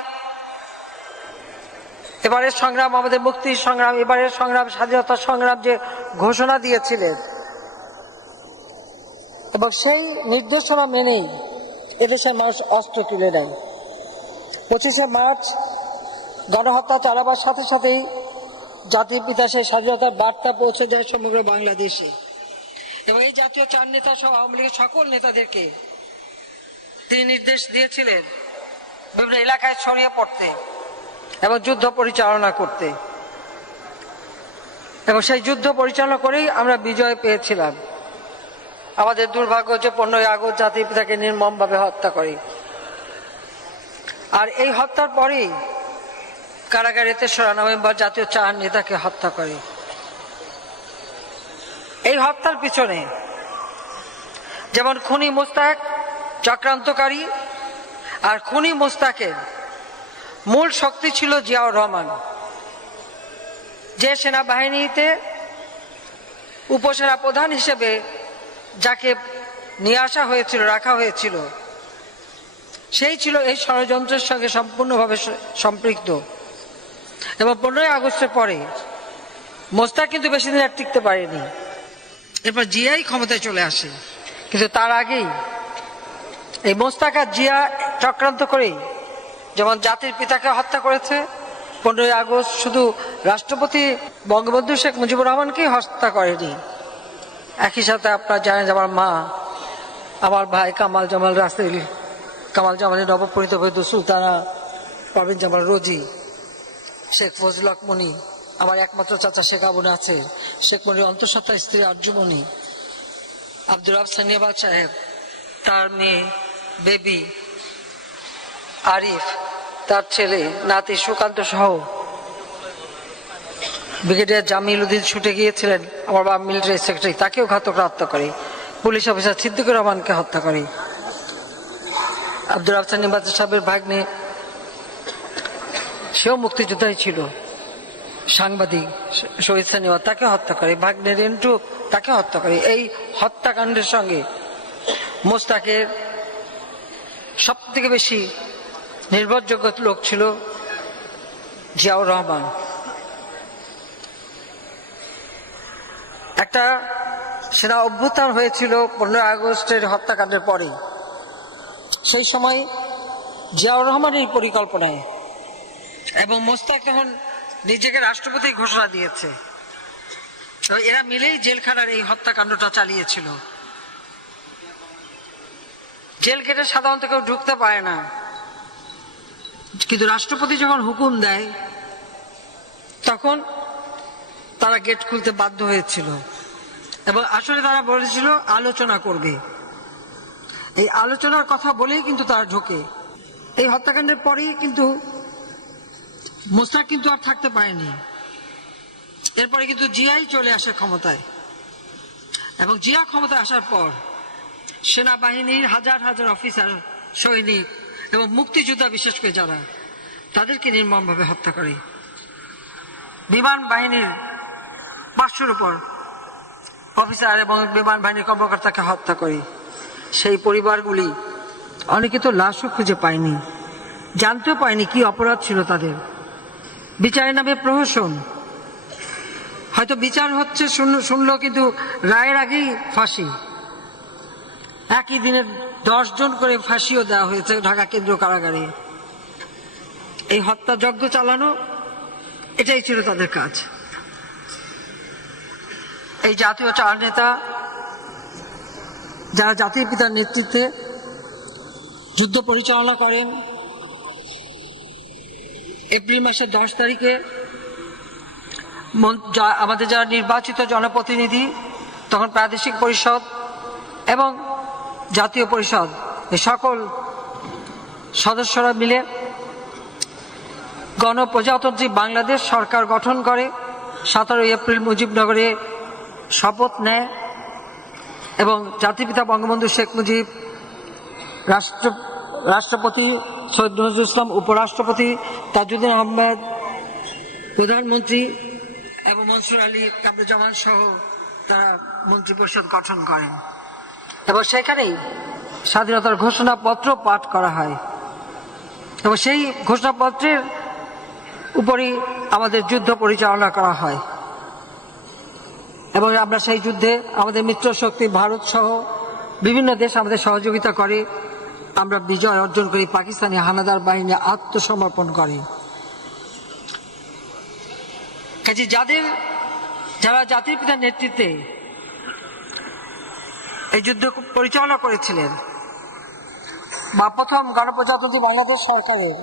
এবারের সংগ্রাম আমাদের মুক্তির সংগ্রাম, এবারের সংগ্রাম স্বাধীনতার সংগ্রাম যে ঘোষণা দিয়েছিলেন, এবং সেই নির্দেশনা মেনেই এদেশের মানুষ অস্ত্র তুলে নেয়। 25শে মার্চ গণহত্যা চালাবার সাথে সাথেই জাতির পিতা সেই স্বাধীনতার বার্তা পৌঁছে যায় সমগ্র বাংলাদেশে। এবং এই জাতীয় 4 নেতা সহ আওয়ামী লীগের সকল নেতাদেরকে তিনি নির্দেশ দিয়েছিলেন বিভিন্ন এলাকায় ছড়িয়ে পড়তে এবং যুদ্ধ পরিচালনা করতে। এবং সেই যুদ্ধ পরিচালনা করেই আমরা বিজয় পেয়েছিলাম। আমাদের দুর্ভাগ্য যে 15ই আগস্ট জাতির পিতাকে নির্মমভাবে হত্যা করে। আর এই হত্যার পরেই কারাগারে 3রা নভেম্বর জাতীয় 4 নেতাকে হত্যা করে। এই হত্যার পিছনে যেমন খুনি মোস্তাক চক্রান্তকারী, আর খুনি মোস্তাকের মূল শক্তি ছিল জিয়াউর রহমান, যে সেনাবাহিনীতে উপসেনা প্রধান হিসেবে যাকে নিয়ে আসা হয়েছিল, রাখা হয়েছিল, সেই ছিল এই ষড়যন্ত্রের সঙ্গে সম্পূর্ণভাবে সম্পৃক্ত। এবং 15ই আগস্টের পরে মোস্তাক কিন্তু বেশি দিন আর টিকতে পারেনি, এরপর জিয়াই ক্ষমতায় চলে আসে। কিন্তু তার আগেই এই মোস্তাক আর জিয়া চক্রান্ত করেই যেমন জাতির পিতাকে হত্যা করেছে, 15ই আগস্ট শুধু রাষ্ট্রপতি বঙ্গবন্ধু শেখ মুজিবুর রহমানকেই হত্যা করেনি, একই সাথে আপনারা জানেন যে আমার মা, আমার ভাই কামাল জামাল রাসেল, কামাল জামালের নবপরিণীত বৈধ সুলতানা, পারভিন জামাল রোজি, শেখ ফজল হক মনি, আমার একমাত্র চাচা শেখ আবু নাসের, শেখ মনির অন্তঃসত্ত্বা স্ত্রী আরজুমনি, আব্দুর রাব সানিয়াবাদ সাহেব, তার মেয়ে বেবি, আরিফ, তার ছেলে নাতি সুকান্ত সহ ব্রিগেডিয়ার জামিল উদ্দিন ছুটে গিয়েছিলেন, আমার বাবা মিলিটারি সেক্রেটারি, তাকেও ঘাতকরা হত্যা করে। পুলিশ অফিসার সিদ্দিকুর রহমানকে হত্যা করে। আব্দুর রাব সানিয়াবাদ সাহেবের ভাগ্নে, সেও মুক্তিযোদ্ধাই ছিল, সাংবাদিক শহীদ সানিয়াবাদ, তাকে হত্যা করে। ভাগ্নে রেন্টু, তাকে হত্যা করে। এই হত্যাকাণ্ডের সঙ্গে মোস্তাকের সব থেকে বেশি নির্ভরযোগ্য লোক ছিল জিয়াউর রহমান। একটা সেনা অভ্যুত্থান হয়েছিল 15 আগস্টের হত্যাকাণ্ডের পরে। সেই সময় জিয়াউর রহমানের পরিকল্পনায় এবং মোস্তাক তখন নিজেকে রাষ্ট্রপতি ঘোষণা দিয়েছে, এরা মিলেই জেলখানার এই হত্যাকাণ্ডটা চালিয়েছিল। জেল গেটে সাধারণত কেউ ঢুকতে পারে না, কিন্তু রাষ্ট্রপতি যখন হুকুম দেয় তখন তারা গেট খুলতে বাধ্য হয়েছিল। এবং আসলে তারা বলেছিল আলোচনা করবে, এই আলোচনার কথা বলেই কিন্তু তারা ঢোকে। এই হত্যাকাণ্ডের পরেই কিন্তু মোশতাক কিন্তু আর থাকতে পারেনি। এরপরে কিন্তু জিয়াই চলে আসে ক্ষমতায়, এবং জিয়া ক্ষমতায় আসার পর সেনাবাহিনীর হাজার হাজার অফিসার, সৈনিক এবং মুক্তিযোদ্ধা, বিশেষ করে যারা, তাদেরকে নির্মমভাবে হত্যা করে। বিমান বাহিনীর 500-র উপর অফিসার এবং বিমান বাহিনীর কর্মকর্তাকে হত্যা করে। সেই পরিবারগুলি অনেকে তো লাশও খুঁজে পায়নি, জানতেও পায়নি কি অপরাধ ছিল তাদের। বিচারের নামে প্রহসন, হয়তো বিচার হচ্ছে শুনলো, কিন্তু রায়ের আগেই ফাঁসি। একই দিনে 10 জন করে ফাঁসিও দেওয়া হয়েছে ঢাকা কেন্দ্রীয় কারাগারে। এই হত্যাযজ্ঞ চালানো, এটাই ছিল তাদের কাজ। এই জাতীয় 4 নেতা, যারা জাতির পিতার নেতৃত্বে যুদ্ধ পরিচালনা করেন, এপ্রিল মাসের 10 তারিখে আমাদের যারা নির্বাচিত জনপ্রতিনিধি, তখন প্রাদেশিক পরিষদ এবং জাতীয় পরিষদ, এই সকল সদস্যরা মিলে গণপ্রজাতন্ত্রী বাংলাদেশ সরকার গঠন করে। 17 এপ্রিল মুজিবনগরে শপথ নেয় এবং জাতিপিতা বঙ্গবন্ধু শেখ মুজিব, রাষ্ট্রপতি সৈয়দ নজরুল ইসলাম, উপরাষ্ট্রপতি তাজউদ্দিন আহমেদ, প্রধানমন্ত্রী এবং মনসুর আলী কামরুজ্জামান সহ তারা মন্ত্রিপরিষদ গঠন করেন, এবং সেখানেই স্বাধীনতার ঘোষণাপত্র পাঠ করা হয়। এবং সেই ঘোষণাপত্রের উপরই আমাদের যুদ্ধ পরিচালনা করা হয়, এবং আমরা সেই যুদ্ধে আমাদের মিত্র শক্তি ভারত সহ বিভিন্ন দেশ আমাদের সহযোগিতা করে। আমরা বিজয় অর্জন করি, পাকিস্তানি হানাদার বাহিনী আত্মসমর্পণ করে। কাজে যারা জাতির পিতার নেতৃত্বে এই যুদ্ধ পরিচালনা করেছিলেন, বা প্রথম গণপ্রজাতন্ত্রী বাংলাদেশ সরকারের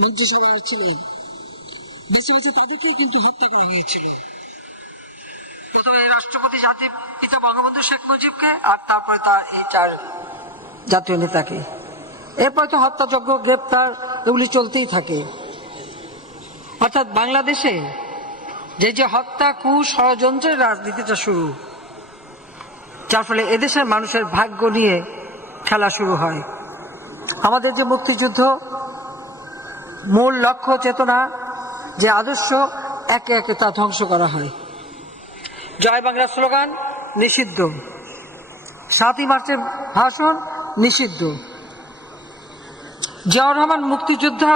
মন্ত্রিসভায় ছিলেন, বেঁচে বেঁচে তাদেরকেই কিন্তু হত্যা করা হয়েছিল। প্রথমে রাষ্ট্রপতি জাতির পিতা বঙ্গবন্ধু শেখ মুজিবকে, আর তারপরে তার এই 4 জাতীয় নেতাকে। এরপরে তো হত্যাযজ্ঞ, গ্রেপ্তার, এগুলি চলতেই থাকে। অর্থাৎ বাংলাদেশে যে হত্যা, ষড়যন্ত্রের রাজনীতিটা শুরু, যার ফলে এদেশের মানুষের ভাগ্য নিয়ে খেলা শুরু হয়। আমাদের যে মুক্তিযুদ্ধ, মূল লক্ষ্য, চেতনা, যে আদর্শ, একে একে তা ধ্বংস করা হয়। জয় বাংলা স্লোগান নিষিদ্ধ, 7ই মার্চের ভাষণ নিষিদ্ধ। জিয়াউর রহমান মুক্তিযোদ্ধা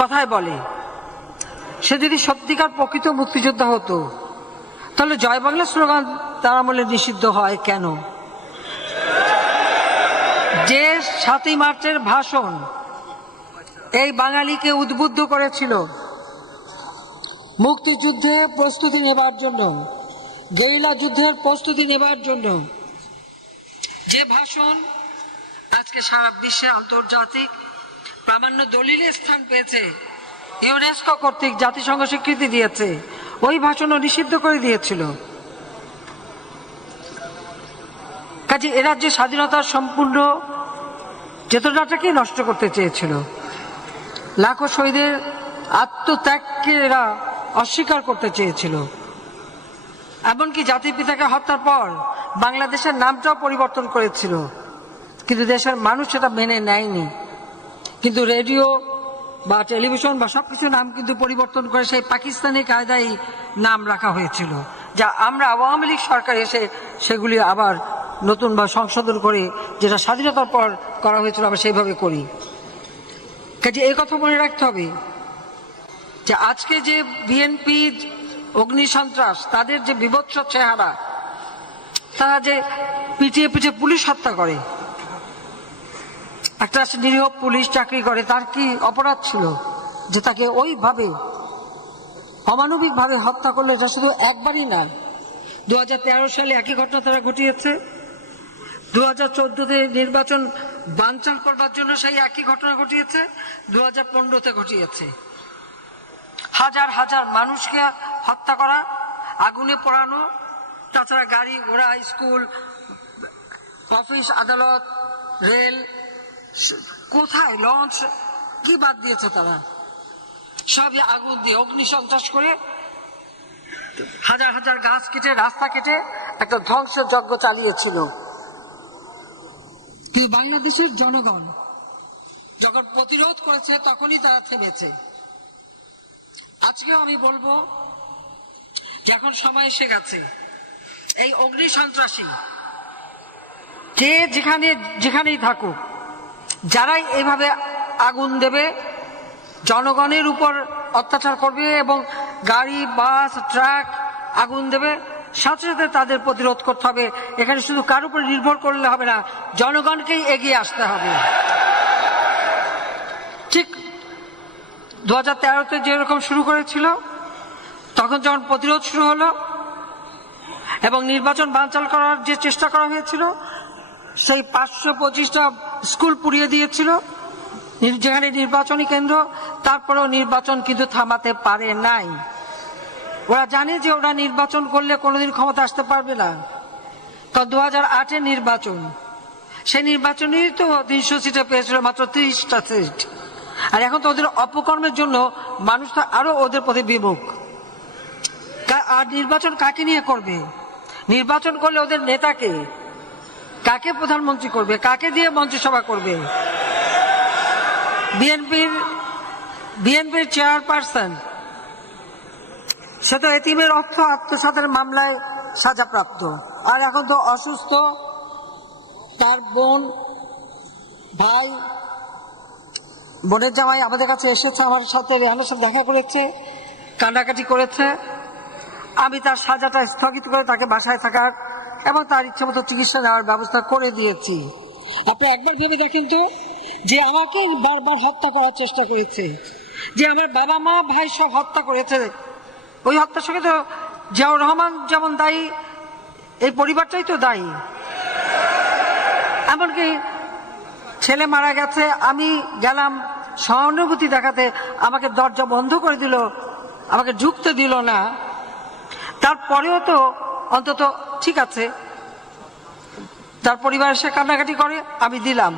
কথায় বলে, সে যদি সত্যিকার প্রকৃত মুক্তিযোদ্ধা হতো, তাহলে জয় বাংলা স্লোগান তার আমলে নিষিদ্ধ হয় কেন? যে 7ই মার্চের ভাষণ এই বাঙালিকে উদ্বুদ্ধ করেছিল মুক্তিযুদ্ধে প্রস্তুতি নেবার জন্য, গেরিলা যুদ্ধের প্রস্তুতি নেবার জন্য, যে ভাষণ আজকে সারা বিশ্বে আন্তর্জাতিক প্রামাণ্য দলিলে স্থান পেয়েছে, ইউনেস্কো কর্তৃক জাতিসংঘ স্বীকৃতি দিয়েছে, ওই ভাষণও নিষিদ্ধ করে দিয়েছিল। কাজে এরা যে স্বাধীনতার সম্পূর্ণ চেতনাটাকে নষ্ট করতে চেয়েছিল, লাখো শহীদের আত্মত্যাগকে এরা অস্বীকার করতে চেয়েছিল। এমনকি জাতির পিতাকে হত্যার পর বাংলাদেশের নামটাও পরিবর্তন করেছিল, কিন্তু দেশের মানুষ সেটা মেনে নেয়নি। কিন্তু রেডিও বা টেলিভিশন বা সবকিছু নাম কিন্তু পরিবর্তন করে সেই পাকিস্তানি কায়দায় নাম রাখা হয়েছিল, যা আমরা আওয়ামী লীগ সরকার এসে সেগুলি আবার নতুন বা সংশোধন করে, যেটা স্বাধীনতার পর করা হয়েছিল, আমরা সেইভাবে করি। কাজে এই কথা মনে রাখতে হবে যে আজকে যে বিএনপি, অগ্নি সন্ত্রাস, তাদের যে বিভৎস চেহারা, তারা যে পিটিয়ে পিটিয়ে পুলিশ হত্যা করে, একটা নিরীহ পুলিশ চাকরি করে, তার কি অপরাধ ছিল যে তাকে ওইভাবে অমানবিক ভাবে হত্যা করলো? এটা শুধু একবারই না, 2013 সালে একই ঘটনা তারা ঘটিয়েছে, 2014-তে নির্বাচন বানচাল করবার জন্য সেই একই ঘটনা ঘটিয়েছে, 2015-তে ঘটিয়েছে। হাজার হাজার মানুষকে হত্যা করা, আগুনে পোড়ানো, তাছাড়া গাড়ি ঘোড়া, স্কুল, অফিস, আদালত, রেল, কোথায় লঞ্চ, কি বাদ দিয়েছে তারা? সবই আগুন দিয়ে অগ্নি সন্ত্রাস করে হাজার হাজার গাছ কেটে রাস্তা কেটে একটা ধ্বংসের যজ্ঞ চালিয়েছিল। কিন্তু বাংলাদেশের জনগণ যখন প্রতিরোধ করেছে তখনই তারা থেমেছে। আজকেও আমি বলবো যে এখন সময় এসে গেছে এই অগ্নি সন্ত্রাসী কে যেখানেই থাকুক, যারাই এইভাবে আগুন দেবে, জনগণের উপর অত্যাচার করবে এবং গাড়ি বাস ট্রাক আগুন দেবে, সাথে সাথে তাদের প্রতিরোধ করতে হবে। এখানে শুধু কার উপর নির্ভর করলে হবে না, জনগণকেই এগিয়ে আসতে হবে। ঠিক 2013-তে যেরকম শুরু করেছিল, তখন যখন প্রতিরোধ শুরু হলো এবং নির্বাচন বানচাল করার যে চেষ্টা করা হয়েছিল, সেই 525টা স্কুল পুড়িয়ে দিয়েছিল যেখানে নির্বাচনী কেন্দ্র, তারপরেও নির্বাচন কিন্তু থামাতে পারে নাই। ওরা জানে যে ওরা নির্বাচন করলে কোনোদিন ক্ষমতা আসতে পারবে না। তো 2008-এর নির্বাচন, সেই নির্বাচনেই তো 300 সিটে পেয়েছিল, মাত্র 30টা সিট। আর এখন তো ওদের অপকর্মের জন্য মানুষ তো আরো ওদের প্রতি বিমুখ। আর নির্বাচন কাকে নিয়ে করবে? নির্বাচন করলে ওদের নেতাকে, কাকে প্রধানমন্ত্রী করবে, কাকে দিয়ে মন্ত্রিসভা করবে? বিএনপির চেয়ারপারসন, সে তো এতিমের অর্থ আত্মসাতের মামলায় সাজাপ্রাপ্ত, আর এখন তো অসুস্থ। তার বোনের জামাই আমাদের কাছে এসেছে, আমার সাথে রেহানের সাথে দেখা করেছে, কান্নাকাটি করেছে। আমি তার সাজাটা স্থগিত করে তাকে বাসায় থাকার এবং তার ইচ্ছে মতো চিকিৎসা নেওয়ার ব্যবস্থা করে দিয়েছি। আপনি একবার ভেবে দেখেন তো, যে আমাকে বারবার হত্যা করার চেষ্টা করেছে, যে আমার বাবা মা ভাই সব হত্যা করেছে, ওই হত্যার সঙ্গে তো জিয়াউর রহমান যেমন দায়ী, এই পরিবারটাই তো দায়ী। এমনকি ছেলে মারা গেছে, আমি গেলাম সহানুভূতি দেখাতে, আমাকে দরজা বন্ধ করে দিল, আমাকে ঢুকতে দিল না। তারপরেও তো অন্তত ঠিক আছে, তার পরিবার এসে কান্নাকাটি করে, আমি দিলাম।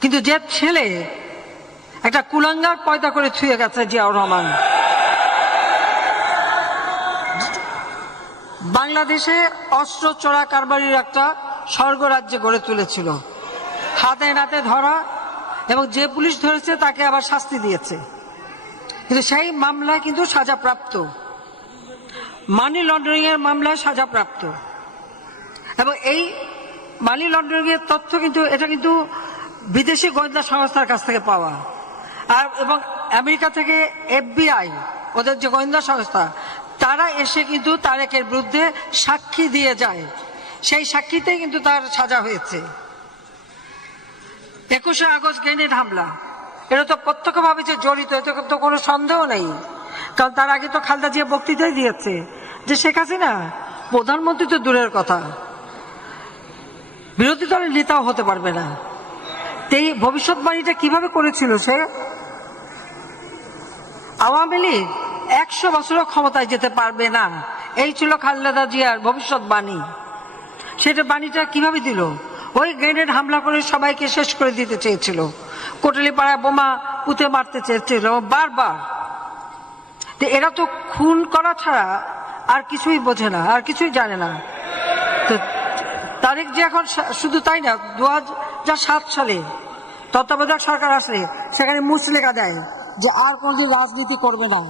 কিন্তু যে ছেলে একটা কুলাঙ্গার পয়দা করে ছুঁয়ে গেছে জিয়াউর রহমান, বাংলাদেশে অস্ত্র চোরা কারবারির একটা স্বর্গরাজ্যে গড়ে তুলেছিল, হাতে নাতে ধরা, এবং যে পুলিশ ধরেছে তাকে আবার শাস্তি দিয়েছে। কিন্তু সেই মামলায় কিন্তু সাজাপ্রাপ্ত, মানি লন্ডারিং এর মামলায় সাজাপ্রাপ্ত। এবং এই মানি লন্ডারিং এর তথ্য কিন্তু এটা কিন্তু বিদেশি গোয়েন্দা সংস্থার কাছ থেকে পাওয়া, আর এবং আমেরিকা থেকে FBI, ওদের যে গোয়েন্দা সংস্থা, তারা এসে কিন্তু তারেকের বিরুদ্ধে সাক্ষী দিয়ে যায়। সেই সাক্ষীতেই কিন্তু তার সাজা হয়েছে। 21শে আগস্ট গ্রেনেড হামলা, এটা তো প্রত্যক্ষভাবে যে জড়িত, এতে তো কোনো সন্দেহ নেই। কারণ তার আগে তো খালেদা জিয়া বক্তৃতাই দিয়েছে যে শেখ হাসিনা প্রধানমন্ত্রী তো দূরের কথা, বিরোধী দলের নেতাও হতে পারবে না। এই ভবিষ্যৎবাণীটা কিভাবে করেছিল সে? আওয়ামী লীগ 100 বছরও ক্ষমতায় যেতে পারবে না, এই ছিল খালেদা জিয়ার ভবিষ্যৎবাণী। সেটা বাণীটা কিভাবে দিল? ওই গ্রেনেড হামলা করে সবাইকে শেষ করে দিতে চেয়েছিল, কোটালীপাড়ায় বোমা পুঁতে মারতে চেয়েছিল বারবার। এরা তো খুন করা ছাড়া আর কিছুই বোঝে না, আর কিছুই জানে না। তো তারেক যে এখন শুধু তাই না, 2007 সালে তত্ত্বাবধায়ক সরকার আসলে সেখানে মুচলেখা দেয় যে আর কোনদিন রাজনীতি করবে না,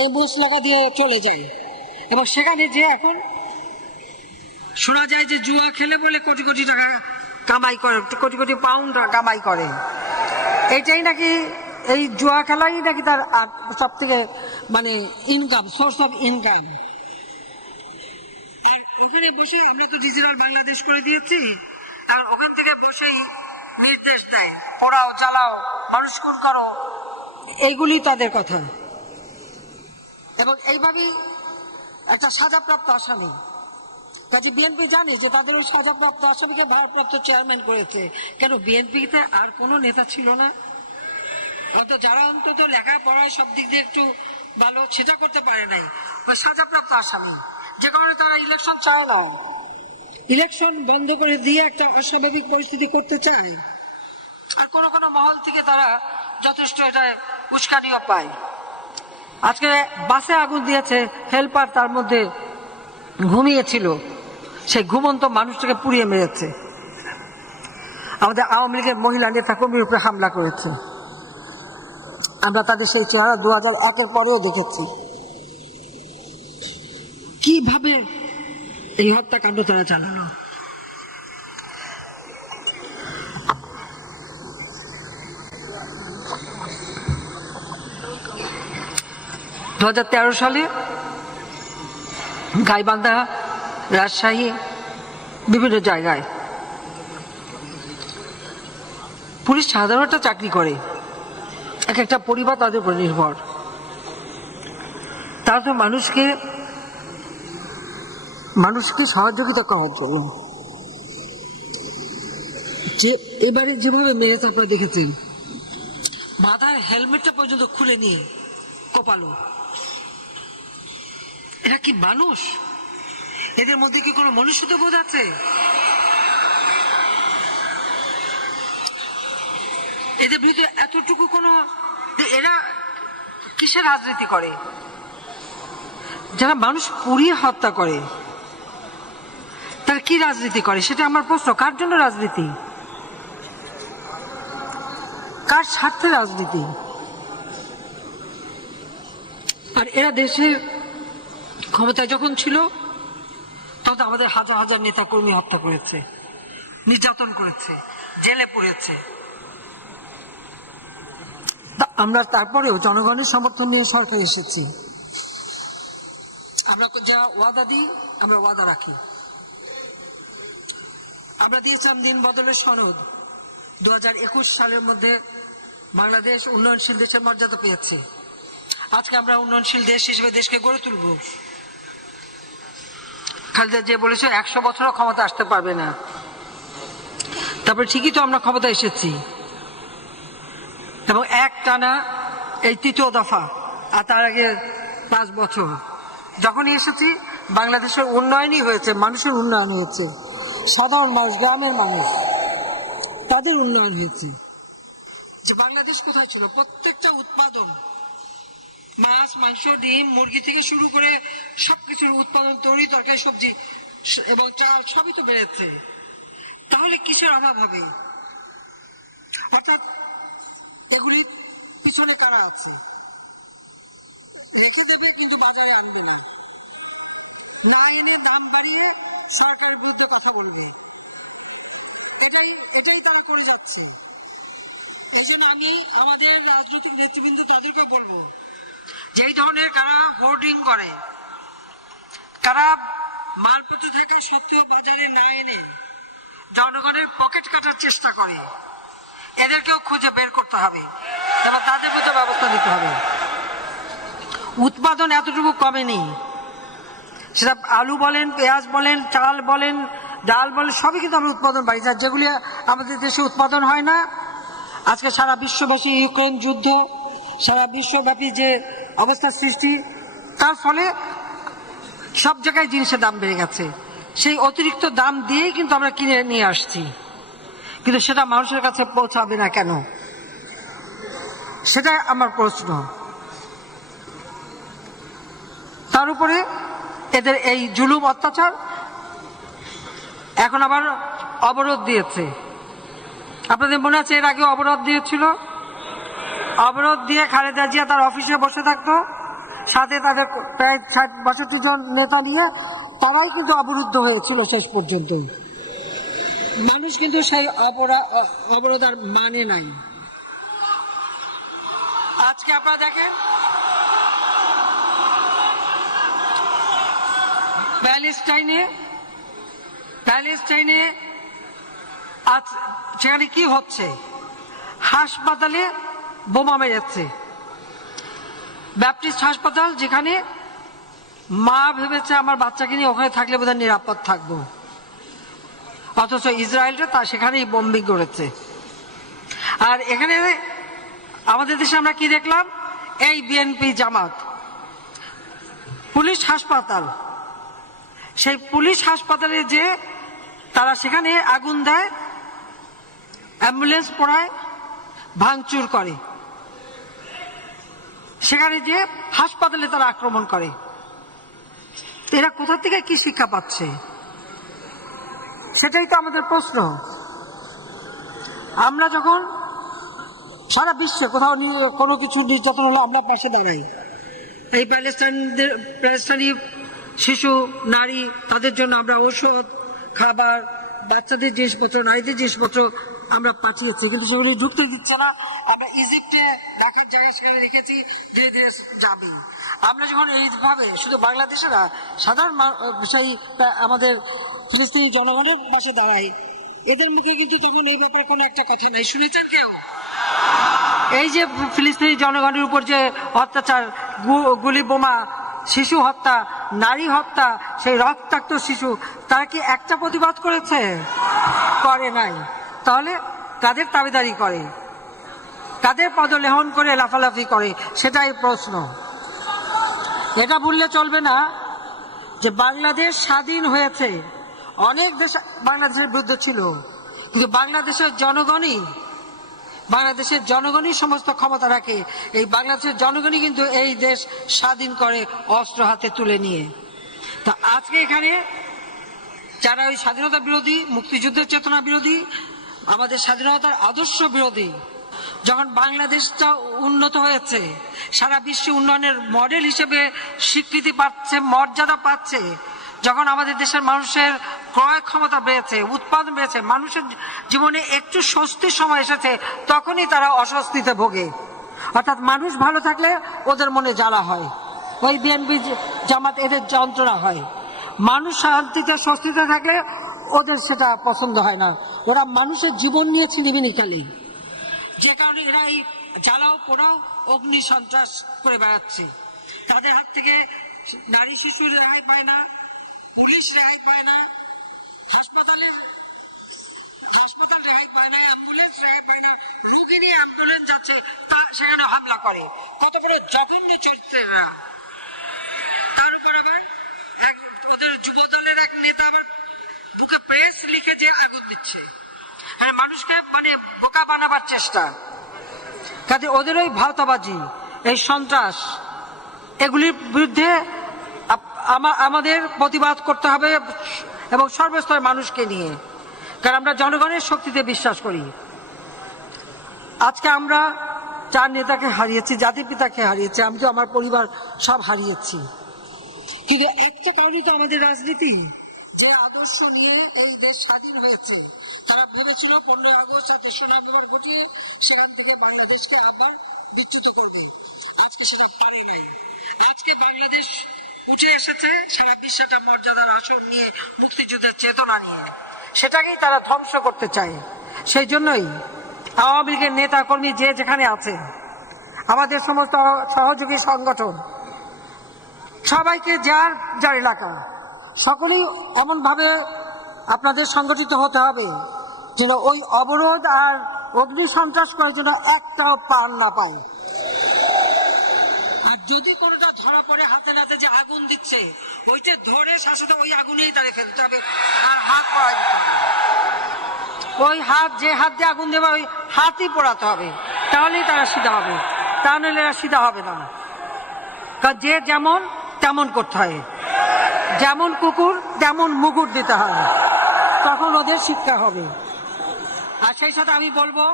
এই মুচলেখা দিয়ে চলে যায়। এবং সেখানে যে এখন শোনা যায় যে জুয়া খেলে বলে কোটি কোটি টাকা কামাই করে, কোটি কোটি পাউন্ড কামাই করে। এইটাই নাকি, এই জুয়া খেলাই নাকি তার সব থেকে মানে ইনকাম, সোর্স অফ ইনকাম। ওখানে বসে আমরা তো ডিজিটাল বাংলাদেশ করে দিয়েছি, আর ওখান থেকে বসেই নির্দেশ দেয়, পড়াও চালাও মানুষ খুন করো, এইগুলি তাদের কথা। এবং এইভাবেই একটা সাজাপ্রাপ্ত আসামি, কাজে বিএনপি জানে যে তাদের ওই সাজাপ্রাপ্ত আসামিকে ভারপ্রাপ্ত চেয়ারম্যান করেছে। কেন? বিএনপিতে আর কোনো নেতা ছিল না, অর্থাৎ যারা অন্তত লেখাপড়ায় সব দিক দিয়ে একটু ভালো, সেটা করতে পারে নাই। ওই সাজাপ্রাপ্ত আসামি, যে কারণে তারা ইলেকশন চায় না, ইলেকশন বন্ধ করে দিয়ে একটা অস্বাভাবিক পরিস্থিতি করতে চায়। আর কোনো কোনো মহল থেকে তারা যথেষ্ট এটা উস্কানিও পায়। আজকে বাসে আগুন দিয়েছে, হেল্পার তার মধ্যে ঘুমিয়েছিল, সেই ঘুমন্ত মানুষটাকে পুড়িয়ে মেরেছে। আমাদের আওয়ামী লীগের মহিলা নেতা কর্মীর উপরে হামলা করেছে। আমরা তাদের সেই চেহারা 2001-এর পরেও দেখেছি। কিভাবে এই হত্যাকাণ্ড তারা চালানো। 2013 সালে গাইবান্ধা, রাজশাহী, বিভিন্ন জায়গায় পুলিশ সাধারণ একটা চাকরি করে, এক একটা পরিবার তাদের উপর নির্ভর। তারা তো মানুষকে সহযোগিতা করার জন্য যে এবারে যেভাবে মেরেছে আপনারা দেখেছেন, মাথার হেলমেটটা পর্যন্ত খুলে নিয়ে কোপালো। এরা কি মানুষ? এদের মধ্যে কি কোনো মনুষ্যত্ব বোধ আছে? এদের বিরুদ্ধে এতটুকু কোনো, এরা কিসের রাজনীতি করে? যারা মানুষ পুড়িয়ে হত্যা করে তারা কি রাজনীতি করে? সেটা আমার প্রশ্ন। কার জন্য রাজনীতি? কার স্বার্থে রাজনীতি? আর এরা দেশের ক্ষমতায় যখন ছিল তখন আমাদের হাজার হাজার নেতা কর্মী হত্যা করেছে, নির্যাতন করেছে, জেলে পড়েছে। আমরা তারপরেও জনগণের সমর্থন নিয়ে সরকার এসেছি। আমরা যা ওয়াদা দিই আমরা ওয়াদা রাখি। আমরা দিয়েছিলাম দিন বদলের সনদ। 2021 সালের মধ্যে বাংলাদেশ উন্নয়নশীল দেশের মর্যাদা পেয়েছে। আজকে আমরা উন্নয়নশীল দেশ হিসেবে দেশকে গড়ে তুলব। খালেদা যে বলেছে 100 বছরও ক্ষমতা আসতে পারবে না, তারপরে ঠিকই তো আমরা ক্ষমতা এসেছি। এবং এক টানা এই 3য় দফা, আর তার আগে 5 বছর যখনই এসেছি বাংলাদেশের উন্নয়নই হয়েছে, মানুষের উন্নয়ন হয়েছে, সাধারণ মানুষ, গ্রামের মানুষ, তাদের উন্নয়ন হয়েছে। যে বাংলাদেশ কোথায় ছিল? প্রত্যেকটা উৎপাদন, মাছ, মাংস, ডিম, মুরগি থেকে শুরু করে সবকিছুর উৎপাদন, তরি তরকারি, সবজি এবং চাল সবই তো বেড়েছে। তাহলে কিসের অভাব হবে? অর্থাৎ এগুলি পিছনে কারা আছে? রেখে দেবে কিন্তু বাজারে আনবে না, না এনে দাম বাড়িয়ে সরকারের বিরুদ্ধে কথা বলবে। এটাই তারা করে যাচ্ছে। এই জন্য আমি আমাদের রাজনৈতিক নেতৃবৃন্দ তাদেরকে বলবো, যেই ধরনের কারা হোর্ডিং করে, কারা মালপত্র থাকা সত্ত্বেও বাজারে না এনে জনগণের পকেট কাটার চেষ্টা করে, এদেরকেও খুঁজে বের করতে হবে এবং তাদের মধ্যে ব্যবস্থা নিতে হবে। উৎপাদন এতটুকু কমেনি, সেটা আলু বলেন, পেঁয়াজ বলেন, চাল বলেন, ডাল বলেন, সবই কিন্তু আমরা উৎপাদন বাড়িয়েছি। আর যেগুলি আমাদের দেশে উৎপাদন হয় না, আজকে সারা বিশ্বব্যাপী ইউক্রেন যুদ্ধ, সারা বিশ্বব্যাপী যে অবস্থা সৃষ্টি, তার ফলে সব জায়গায় জিনিসের দাম বেড়ে গেছে। সেই অতিরিক্ত দাম দিয়েই কিন্তু আমরা কিনে নিয়ে আসছি, কিন্তু সেটা মানুষের কাছে পৌঁছাবে না কেন? সেটা আমার প্রশ্ন। তার উপরে এদের এই জুলুম অত্যাচার এখন আবার অবরোধ দিয়েছে। আপনাদের মনে আছে এর আগে অবরোধ দিয়েছিল? অবরোধ দিয়ে খালেদা জিয়া তার অফিসে বসে থাকতো, সাথে তাদের প্রায় 60-62 জন নেতা নিয়ে, তারাই কিন্তু অবরুদ্ধ হয়েছিল শেষ পর্যন্ত। মানুষ কিন্তু সেই অবরোধ আর মানে নাই। আজকে আপনারা দেখেন প্যালেস্টাইনে আজ সেখানে কি হচ্ছে? হাসপাতালে বোমা মেরেছে। ব্যাপটিস্ট হাসপাতাল, যেখানে মা ভেবেছে আমার বাচ্চাকে নিয়ে ওখানে থাকলে বোধহয় নিরাপদ থাকবো, অথচ ইসরায়েলটা তা সেখানেই বোম্বিং করেছে। আর এখানে আমাদের দেশে আমরা কি দেখলাম? এই বিএনপি জামাত পুলিশ হাসপাতাল, সেই পুলিশ হাসপাতালে যে তারা সেখানে আগুন দেয়, অ্যাম্বুলেন্স পোড়ায়, ভাঙচুর করে। সেখানে যে হাসপাতালে তারা আক্রমণ করে। এরা কোথা থেকে কি শিক্ষা পাচ্ছে, সেটাই তো আমাদের প্রশ্ন। আমরা যখন সারা বিশ্বে কোথাও কোনো কিছু নির্যাতন হলো আমরা পাশে দাঁড়াই। এই প্যালেস্টাইনি শিশু নারী তাদের জন্য আমরা ঔষধ, খাবার, বাচ্চাদের জিনিসপত্র, নারীদের জিনিসপত্র আমরা পাঠিয়েছি, কিন্তু সেগুলি ঢুকতে দিচ্ছে না। আমরা ইজিপ্টে দেখার জায়গায় সেখানে রেখেছি যে দেশ যাবে। আমরা যখন এইভাবে শুধু বাংলাদেশেরা সাধারণ সেই আমাদের ফিলিস্তিনি জনগণের পাশে দাঁড়াই, এদের মুখে কিন্তু তখন এই ব্যাপারে কোনো একটা কথা নাই। শুনেছেন কেউ এই যে ফিলিস্তিনি জনগণের উপর যে অত্যাচার, গুলি বোমা, শিশু হত্যা, নারী হত্যা, সেই রক্তাক্ত শিশু, তারা কি একটা প্রতিবাদ করেছে? করে নাই। তাহলে কাদের দাবিদারি করে, কাদের পদলেহন করে লাফালাফি করে, সেটাই প্রশ্ন। এটা বললে চলবে না যে বাংলাদেশ স্বাধীন হয়েছে, অনেক দেশ বাংলাদেশের বিরুদ্ধে ছিল, কিন্তু বাংলাদেশের জনগণই সমস্ত ক্ষমতা রাখে। এই বাংলাদেশের জনগণই কিন্তু এই দেশ স্বাধীন করে অস্ত্র হাতে তুলে নিয়ে। তা আজকে এখানে যারা ওই স্বাধীনতা বিরোধী, মুক্তিযুদ্ধের চেতনা বিরোধী, আমাদের স্বাধীনতার আদর্শ বিরোধী, যখন বাংলাদেশটা উন্নত হয়েছে, সারা বিশ্বে উন্নয়নের মডেল হিসেবে স্বীকৃতি পাচ্ছে, মর্যাদা পাচ্ছে, যখন আমাদের দেশের মানুষের ক্রয় ক্ষমতা বেড়েছে, উৎপাদন বেড়েছে, মানুষের জীবনে একটু স্বস্তির সময় এসেছে, তখনই তারা অস্বস্তিতে ভোগে। অর্থাৎ মানুষ ভালো থাকলে ওদের মনে জ্বালা হয়, ওই বিএনপি জামাত এদের যন্ত্রণা হয়। মানুষ শান্তিতে স্বস্তিতে থাকলে ওদের সেটা পছন্দ হয় না। ওরা মানুষের জীবন নিয়ে ছিনিমিনি খেলে, যে কারণে এরা এই জ্বালাও পোড়াও অগ্নি সন্ত্রাস করে বেড়াচ্ছে। তাদের হাত থেকে নারী শিশু রেহাই পায় না, পুলিশ রেহাই পায় না, হাসপাতাল রেহাই পায় না, অ্যাম্বুলেন্স রেহাই পায় না। রোগী নিয়ে অ্যাম্বুলেন্স যাচ্ছে, তা সেখানে হামলা করে। কত বড় জঘন্য চরিত্র এরা। তার উপর আবার ওদের যুব দলের এক নেতা আবার বুকে প্রেস লিখে যে আগুন দিচ্ছে। হ্যাঁ, মানুষকে মানে বোকা বানাবার চেষ্টা। কাজে ওদের ওই ভাওতাবাজি, এই সন্ত্রাস, এগুলির বিরুদ্ধে আমাদের প্রতিবাদ করতে হবে, এবং সর্বস্তরের মানুষকে নিয়ে, কারণ আমরা জনগণের শক্তিতে বিশ্বাস করি। আজকে আমরা 4 নেতাকে হারিয়েছি, জাতির পিতাকে হারিয়েছি, আমি তো আমার পরিবার সব হারিয়েছি, কিন্তু একটা কারণই তো আমাদের রাজনীতি, যে আদর্শ নিয়ে এই দেশ স্বাধীন হয়েছে। তারা ভেবেছিল 15 আগস্ট একটা সোনার ঘটিয়ে সেখান থেকে বাংলাদেশকে আবার বিচ্যুত করবে। আজকে সেটা পারে নাই। আজকে বাংলাদেশ উঠে এসেছে সারা বিশ্বের মর্যাদার আসন নিয়ে, মুক্তিযুদ্ধের চেতনা নিয়ে, সেটাকেই তারা ধ্বংস করতে চায়। সেই জন্যই আওয়ামী লীগের নেতা কর্মী যে যেখানে আছে, আমাদের সমস্ত সহযোগী সংগঠন, সবাইকে যার যার এলাকা, সকলেই এমনভাবে আপনাদের সংগঠিত হতে হবে যেন ওই অবরোধ আর অগ্নি সন্ত্রাস করার জন্য একটাও পার না পায়। আর যদি কোনোটা ধরা পড়ে হাতে নাতে যে আগুন দিচ্ছে, ওইটা ধরে শাসনে ওই আগুনেই তারে ফেলতে হবে, আর হাত পড়াতে হবে। ওই হাত, যে হাত দিয়ে আগুন দেবে ওই হাতই পোড়াতে হবে, তাহলেই তারা সিধা হবে, তা নাহলে এরা সিধা হবে না। কারণ যে যেমন তেমন করতে হয়, যেমন কুকুর তেমন মুগুর দিতে হয়, তখন ওদের শিক্ষা হবে। আর সেই সাথে আমি বলবো,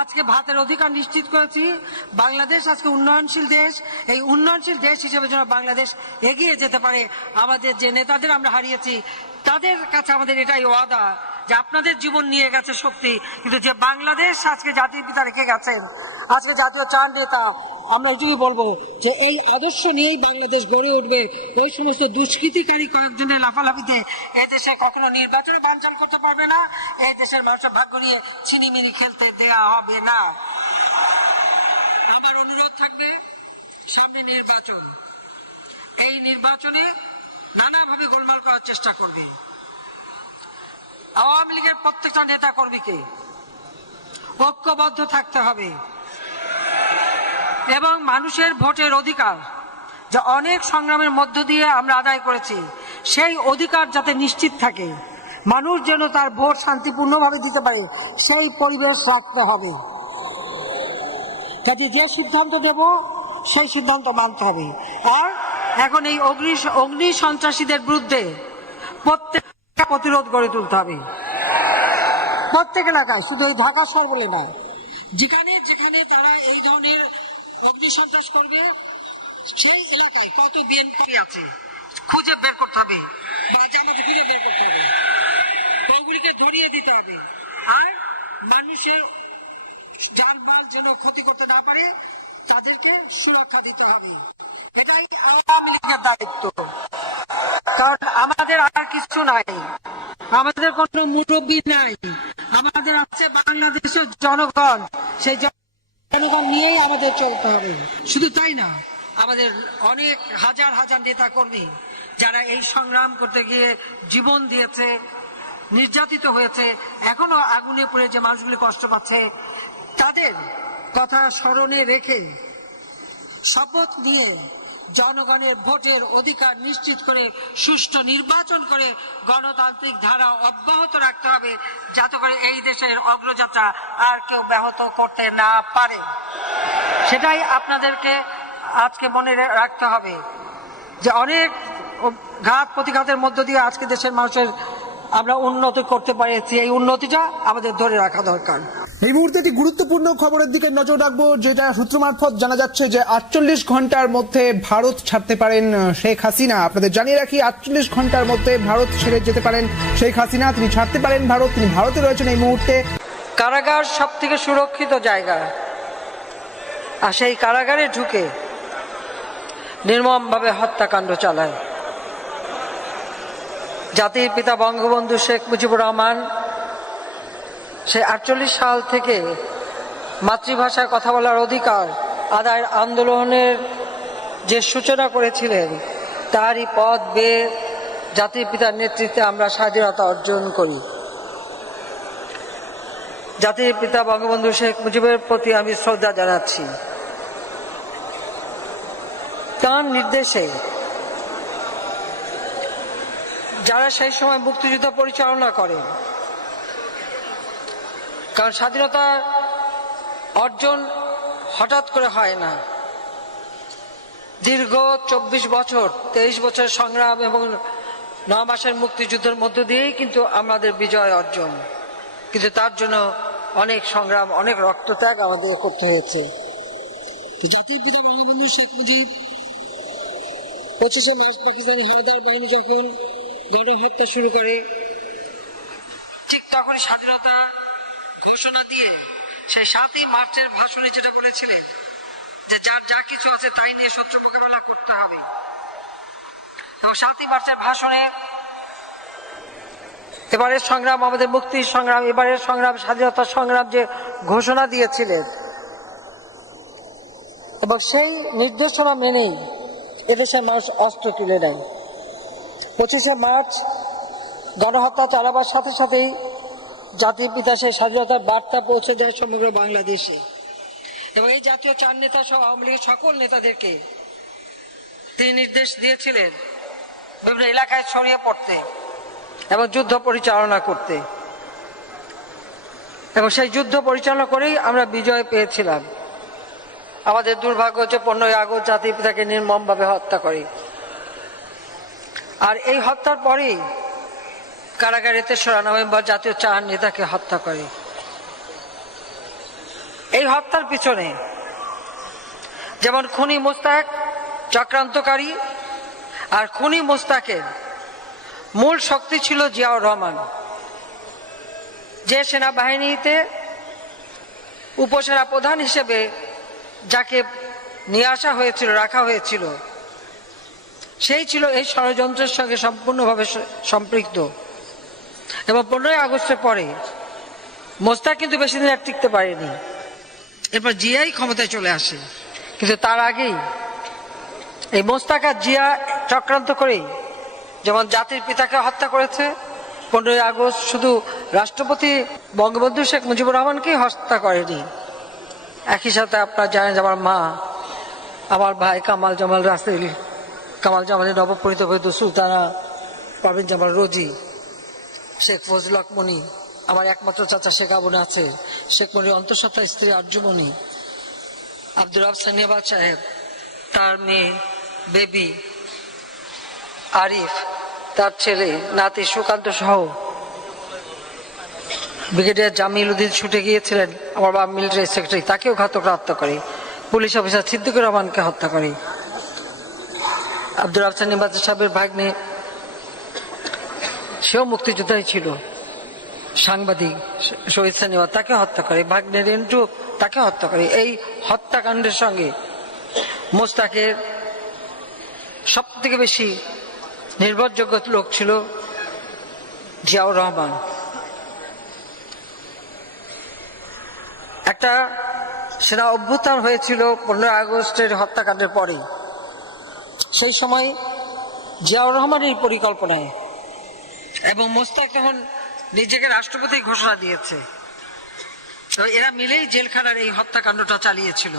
আজকে ভাতের অধিকার নিশ্চিত করেছি। বাংলাদেশ আজকে উন্নয়নশীল দেশ। এই উন্নয়নশীল দেশ হিসেবে যেন বাংলাদেশ এগিয়ে যেতে পারে, আমাদের যে নেতাদের আমরা হারিয়েছি তাদের কাছে আমাদের এটাই ওয়াদা যে আপনাদের জীবন নিয়ে গেছে শক্তি, কিন্তু যে বাংলাদেশ আজকে জাতির পিতা রেখে গেছেন, আজকে জাতীয় 4 নেতা, আমরা এটুকুই বলবো যে এই আদর্শ নিয়েই বাংলাদেশ গড়ে উঠবে। ওই সমস্ত দুষ্কৃতিকারী কয়েকজনের লাফালাফিতে এই দেশে কখনো নির্বাচনে বানচাল করতে পারবে না, এই দেশের মানুষের ভাগ্য নিয়ে ছিনিমিনি খেলতে দেয়া হবে না। আমার অনুরোধ থাকবে, সামনে নির্বাচন, এই নির্বাচনে নানাভাবে গোলমাল করার চেষ্টা করবে। আওয়ামী লীগের প্রত্যেকটা নেতা কর্মীকে ঐক্যবদ্ধ থাকতে হবে, এবং মানুষের ভোটের অধিকার যা অনেক সংগ্রামের মধ্য দিয়ে আমরা আদায় করেছি, সেই অধিকার যাতে নিশ্চিত থাকে, মানুষ যেন তার ভোট শান্তিপূর্ণভাবে দিতে পারে, সেই পরিবেশ রাখতে হবে। কাজে যে সিদ্ধান্ত দেব সেই সিদ্ধান্ত মানতে হবে। আর এখন এই অগ্নি সন্ত্রাসীদের বিরুদ্ধে প্রত্যেক প্রতিরোধ গড়ে তুলতে হবে, প্রত্যেক এলাকায়, শুধু এই ঢাকা শহর বলে না, যেখানে যেখানে তারা এই ধরনের অগ্নি সন্ত্রাস করবে সেই এলাকায় কত বিএনপি আছে খুঁজে বের করতে হবে, জামাতে খুঁজে বের করতে হবে, ওগুলিকে ধরিয়ে দিতে হবে। আর মানুষের যানবাহন যেন ক্ষতি করতে না পারে তাদেরকে সুরক্ষা দিতে হবে। এটাই আওয়ামী লীগের দায়িত্ব। কারণ আমাদের আর কিছু নাই, আমাদের কোনো মুরব্বী নাই, আমাদের আছে বাংলাদেশের জনগণ। সেই জনগণ নিয়েই আমাদের চলতে হবে। শুধু তাই না, আমাদের অনেক হাজার হাজার নেতা কর্মী যারা এই সংগ্রাম করতে গিয়ে জীবন দিয়েছে, নির্যাতিত হয়েছে, এখনো আগুনে পড়ে যে মানুষগুলি কষ্ট পাচ্ছে, তাদের কথা স্মরণে রেখে শপথ নিয়ে জনগণের ভোটের অধিকার নিশ্চিত করে সুষ্ঠু নির্বাচন করে গণতান্ত্রিক ধারা অব্যাহত রাখতে হবে, যাতে করে এই দেশের অগ্রযাত্রা আর কেউ ব্যাহত করতে না পারে। সেটাই আপনাদেরকে আজকে মনে রাখতে হবে যে অনেক ঘাত প্রতিঘাতের মধ্য দিয়ে আজকে দেশের মানুষের আমরা উন্নতি করতে পেরেছি। এই উন্নতিটা আমাদের ধরে রাখা দরকার। এই মুহূর্তে একটি গুরুত্বপূর্ণ খবরের দিকে নজর রাখবো, যেটা সূত্র মারফত জানা যাচ্ছে যে 48 ঘন্টার মধ্যে ভারত ছাড়তে পারেন শেখ হাসিনা। আপনাদের জানিয়ে রাখি, 48 ঘন্টার মধ্যে ভারত ছেড়ে যেতে পারেন শেখ হাসিনা। তিনি ছাড়তে পারেন ভারত, তিনি ভারতে রয়েছেন এই মুহূর্তে। কারাগার সব থেকে সুরক্ষিত জায়গা, আর সেই কারাগারে ঢুকে নির্মমভাবে হত্যাকাণ্ড চালায়। জাতির পিতা বঙ্গবন্ধু শেখ মুজিবুর রহমান সেই 48 সাল থেকে মাতৃভাষায় কথা বলার অধিকার আদায়ের আন্দোলনের যে সূচনা করেছিলেন, তারই পথ বেয়ে জাতির পিতার নেতৃত্বে আমরা স্বাধীনতা অর্জন করি। জাতির পিতা বঙ্গবন্ধু শেখ মুজিবের প্রতি আমি শ্রদ্ধা জানাচ্ছি। তার নির্দেশে যারা সেই সময় মুক্তিযুদ্ধ পরিচালনা করেন, কারণ স্বাধীনতা অর্জন হঠাৎ করে হয় না, দীর্ঘ 24 বছর 23 বছরের সংগ্রাম এবং 9 মাসের মুক্তিযুদ্ধের মধ্য দিয়েই কিন্তু আমাদের বিজয় অর্জন। কিন্তু তার জন্য অনেক সংগ্রাম, অনেক রক্তত্যাগ আমাদের করতে হয়েছে। জাতির পিতা বঙ্গবন্ধু শেখ মুজিব 25 মার্চ পাকিস্তানি হানাদার বাহিনী যখন গণহত্যা শুরু করে, ঠিক তখন স্বাধীনতা ঘোষণা দিয়ে সেই 7ই মার্চের ভাষণে যেটা বলেছিলেন যে যার যা কিছু আছে তাই নিয়ে শত্রু মোকাবেলা করতে হবে। এবং 7ই মার্চের ভাষণে এবারের সংগ্রাম আমাদের মুক্তির সংগ্রাম, এবারের সংগ্রাম স্বাধীনতার সংগ্রাম যে ঘোষণা দিয়েছিলেন, এবং সেই নির্দেশনা মেনেই এদেশের মানুষ অস্ত্র তুলে নেয়। 25শে মার্চ গণহত্যা চালাবার সাথে সাথেই জাতির পিতা সেই স্বাধীনতার বার্তা পৌঁছে যায় সমগ্র বাংলাদেশে। এবং এই জাতীয় 4 নেতা সহ আওয়ামী লীগের সকল নেতাদেরকে তিনি নির্দেশ দিয়েছিলেন বিভিন্ন এলাকায় ছড়িয়ে পড়তে এবং যুদ্ধ পরিচালনা করতে। এবং সেই যুদ্ধ পরিচালনা করেই আমরা বিজয় পেয়েছিলাম। আমাদের দুর্ভাগ্য যে 15ই আগস্ট জাতির পিতাকে নির্মমভাবে হত্যা করে। আর এই হত্যার পরেই কারাগারে 3রা নভেম্বর জাতীয় 4 নেতাকে হত্যা করে। এই হত্যার পিছনে যেমন খুনি মোস্তাক চক্রান্তকারী, আর খুনি মোস্তাকের মূল শক্তি ছিল জিয়াউর রহমান, যে সেনাবাহিনীতে উপসেনা প্রধান হিসেবে যাকে নিয়ে আসা হয়েছিল, রাখা হয়েছিল, সেই ছিল এই ষড়যন্ত্রের সঙ্গে সম্পূর্ণভাবে সম্পৃক্ত। এবং 15ই আগস্টের পরে মোস্তাক কিন্তু বেশি দিন আর টিকতে পারেনি, এরপর জিয়াই ক্ষমতায় চলে আসে। কিন্তু তার আগেই এই মোস্তাক আর জিয়া চক্রান্ত করেই যেমন জাতির পিতাকে হত্যা করেছে, 15ই আগস্ট শুধু রাষ্ট্রপতি বঙ্গবন্ধু শেখ মুজিবুর রহমানকেই হত্যা করেনি, একই সাথে আপনারা জানেন যে আমার মা, আমার ভাই কামাল জামাল রাসেল, কামাল জামালের নবপরিণীত বৈধ সুলতানা, পারভিন জামাল রোজি, শেখ ফজল হক মনি, আমার একমাত্র চাচা শেখ আবু নাসের, শেখ মনির অন্তঃসত্ত্বা স্ত্রী আরজুমনি, আব্দুর রব সানিয়াবাদ সাহেব, তার মেয়ে বেবি আরিফ, তার ছেলে নাতি সুকান্ত সহ ব্রিগেডিয়ার জামিল উদ্দিন ছুটে গিয়েছিলেন আমার বাবা মিলিটারি সেক্রেটারি, তাকেও ঘাতকরা হত্যা করে। পুলিশ অফিসার সিদ্দিকুর রহমানকে হত্যা করে। আব্দুর আফসান নিবাজ সাহেবের ভাগ্নে, সেও মুক্তিযোদ্ধাই ছিল, সাংবাদিক শহীদ সানিওয়া, তাকে হত্যা করে। ভাগ্নে রেন্টু, তাকে হত্যা করে। এই হত্যাকাণ্ডের সঙ্গে মোস্তাকের সব থেকে বেশি নির্ভরযোগ্য লোক ছিল জিয়াউর রহমান। একটা সেনা অভ্যুত্থান হয়েছিল 15 আগস্টের হত্যাকাণ্ডের পরে। সেই সময় জিয়াউর রহমানের পরিকল্পনায় এবং মোস্তাক তখন নিজেকে রাষ্ট্রপতি ঘোষণা দিয়েছে, তো এরা মিলেই জেলখানার এই হত্যাকাণ্ডটা চালিয়েছিল।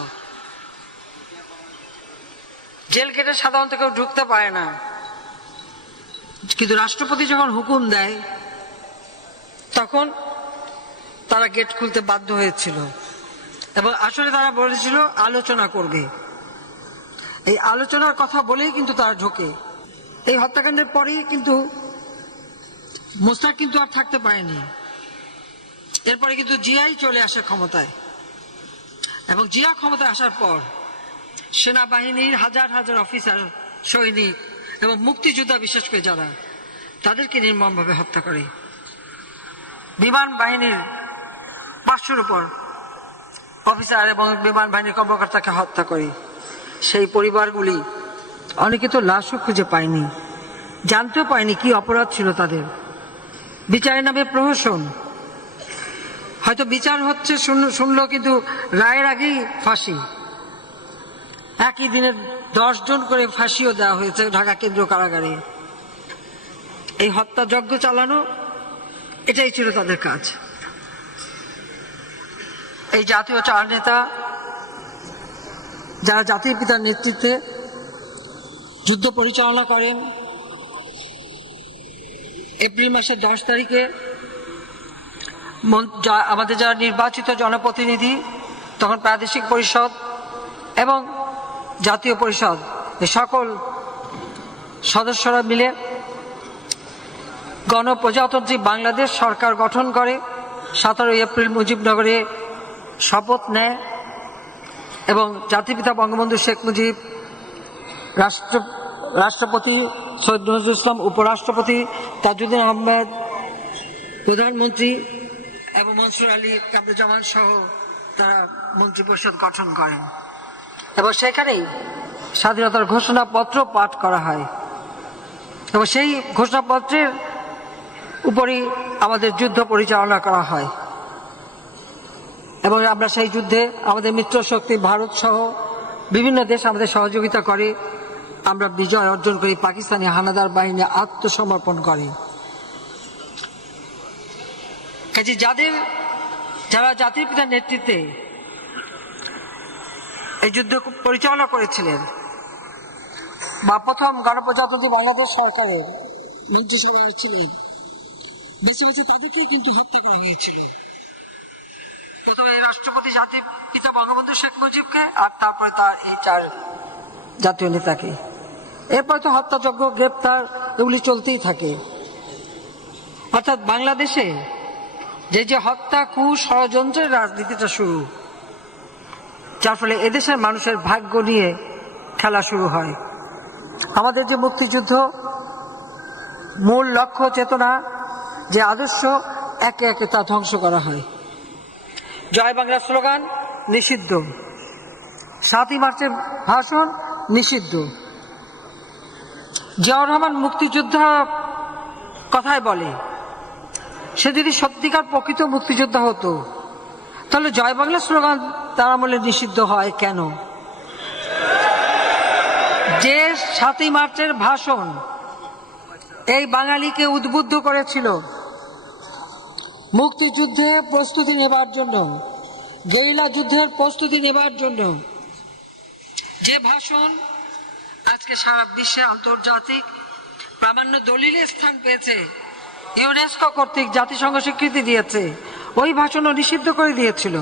জেল গেটে সাধারণত কেউ ঢুকতে পারে না, কিন্তু রাষ্ট্রপতি যখন হুকুম দেয় তখন তারা গেট খুলতে বাধ্য হয়েছিল এবং আসলে তারা বলেছিল আলোচনা করবে। এই আলোচনার কথা বলেই কিন্তু তারা ঢোকে। এই হত্যাকাণ্ডের পরেই কিন্তু মোস্তাক কিন্তু আর থাকতে পারেনি। এরপরে কিন্তু জিয়াই চলে আসে ক্ষমতায়, এবং জিয়া ক্ষমতায় আসার পর সেনাবাহিনীর হাজার হাজার অফিসার, সৈনিক এবং মুক্তিযোদ্ধা, বিশেষ করে যারা, তাদেরকে নির্মমভাবে হত্যা করে। বিমান বাহিনীর 500-র উপর অফিসার এবং বিমান বাহিনীর কর্মকর্তাকে হত্যা করে। সেই পরিবারগুলি অনেকে তো লাশও খুঁজে পায়নি, জানতেও পায়নি কি অপরাধ ছিল তাদের। বিচারের নামে প্রহসন, হয়তো বিচার হচ্ছে শুনলো, কিন্তু রায়ের আগেই ফাঁসি। একই দিনে 10 জন করে ফাঁসিও দেওয়া হয়েছে ঢাকা কেন্দ্রীয় কারাগারে। এই হত্যাযজ্ঞ চালানো, এটাই ছিল তাদের কাজ। এই জাতীয় 4 নেতা, যারা জাতির পিতার নেতৃত্বে যুদ্ধ পরিচালনা করেন, এপ্রিল মাসের 10 তারিখে আমাদের যারা নির্বাচিত জনপ্রতিনিধি, তখন প্রাদেশিক পরিষদ এবং জাতীয় পরিষদ, এই সকল সদস্যরা মিলে গণপ্রজাতন্ত্রী বাংলাদেশ সরকার গঠন করে। 17 এপ্রিল মুজিবনগরে শপথ নেয় এবং জাতিপিতা বঙ্গবন্ধু শেখ মুজিব, রাষ্ট্রপতি সৈয়দ নজরুল ইসলাম, উপরাষ্ট্রপতি তাজউদ্দিন আহমেদ, প্রধানমন্ত্রী এবং মনসুর আলী কামরুজ্জামান সহ তারা মন্ত্রিপরিষদ গঠন করেন এবং সেখানেই স্বাধীনতার ঘোষণাপত্র পাঠ করা হয় এবং সেই ঘোষণাপত্রের উপরই আমাদের যুদ্ধ পরিচালনা করা হয়। এবং আমরা সেই যুদ্ধে আমাদের মিত্র শক্তি ভারত সহ বিভিন্ন দেশ আমাদের সহযোগিতা করে, আমরা বিজয় অর্জন করি। পাকিস্তানি হানাদার বাহিনী আত্মসমর্পণ করে। কাজে যারা জাতির পিতার নেতৃত্বে এই যুদ্ধ পরিচালনা করেছিলেন বা প্রথম গণপ্রজাতন্ত্রী বাংলাদেশ সরকারের মন্ত্রিসভায় ছিলেন, বেঁচে বেঁচে তাদেরকেই কিন্তু হত্যা করা হয়েছিল। প্রথমে রাষ্ট্রপতি জাতির পিতা বঙ্গবন্ধু শেখ মুজিবকে, আর তারপরে তার এই 4 জাতীয় নেতাকে। এরপরে তো হত্যাযজ্ঞ, গ্রেপ্তার, এগুলি চলতেই থাকে। অর্থাৎ বাংলাদেশে যে হত্যা, ষড়যন্ত্রের রাজনীতিটা শুরু, যার ফলে এদেশের মানুষের ভাগ্য নিয়ে খেলা শুরু হয়। আমাদের যে মুক্তিযুদ্ধ, মূল লক্ষ্য, চেতনা, যে আদর্শ, একে একে তা ধ্বংস করা হয়। জয় বাংলা স্লোগান নিষিদ্ধ, 7ই মার্চের ভাষণ নিষিদ্ধ। জিয়াউর রহমান মুক্তিযোদ্ধা কথায় বলে, সে যদি সত্যিকার প্রকৃত মুক্তিযোদ্ধা হতো তাহলে জয় বাংলা স্লোগান তার আমলে নিষিদ্ধ হয় কেন? যে 7ই মার্চের ভাষণ এই বাঙালিকে উদ্বুদ্ধ করেছিল মুক্তিযুদ্ধে প্রস্তুতি নেবার জন্য, গেরিলা যুদ্ধের প্রস্তুতি নেবার জন্য, যে ভাষণ আজকে সারা বিশ্বে আন্তর্জাতিক প্রামাণ্য দলিলে স্থান পেয়েছে, ইউনেস্কো কর্তৃক জাতিসংঘ স্বীকৃতি দিয়েছে, ওই ভাষণও নিষিদ্ধ করে দিয়েছিল।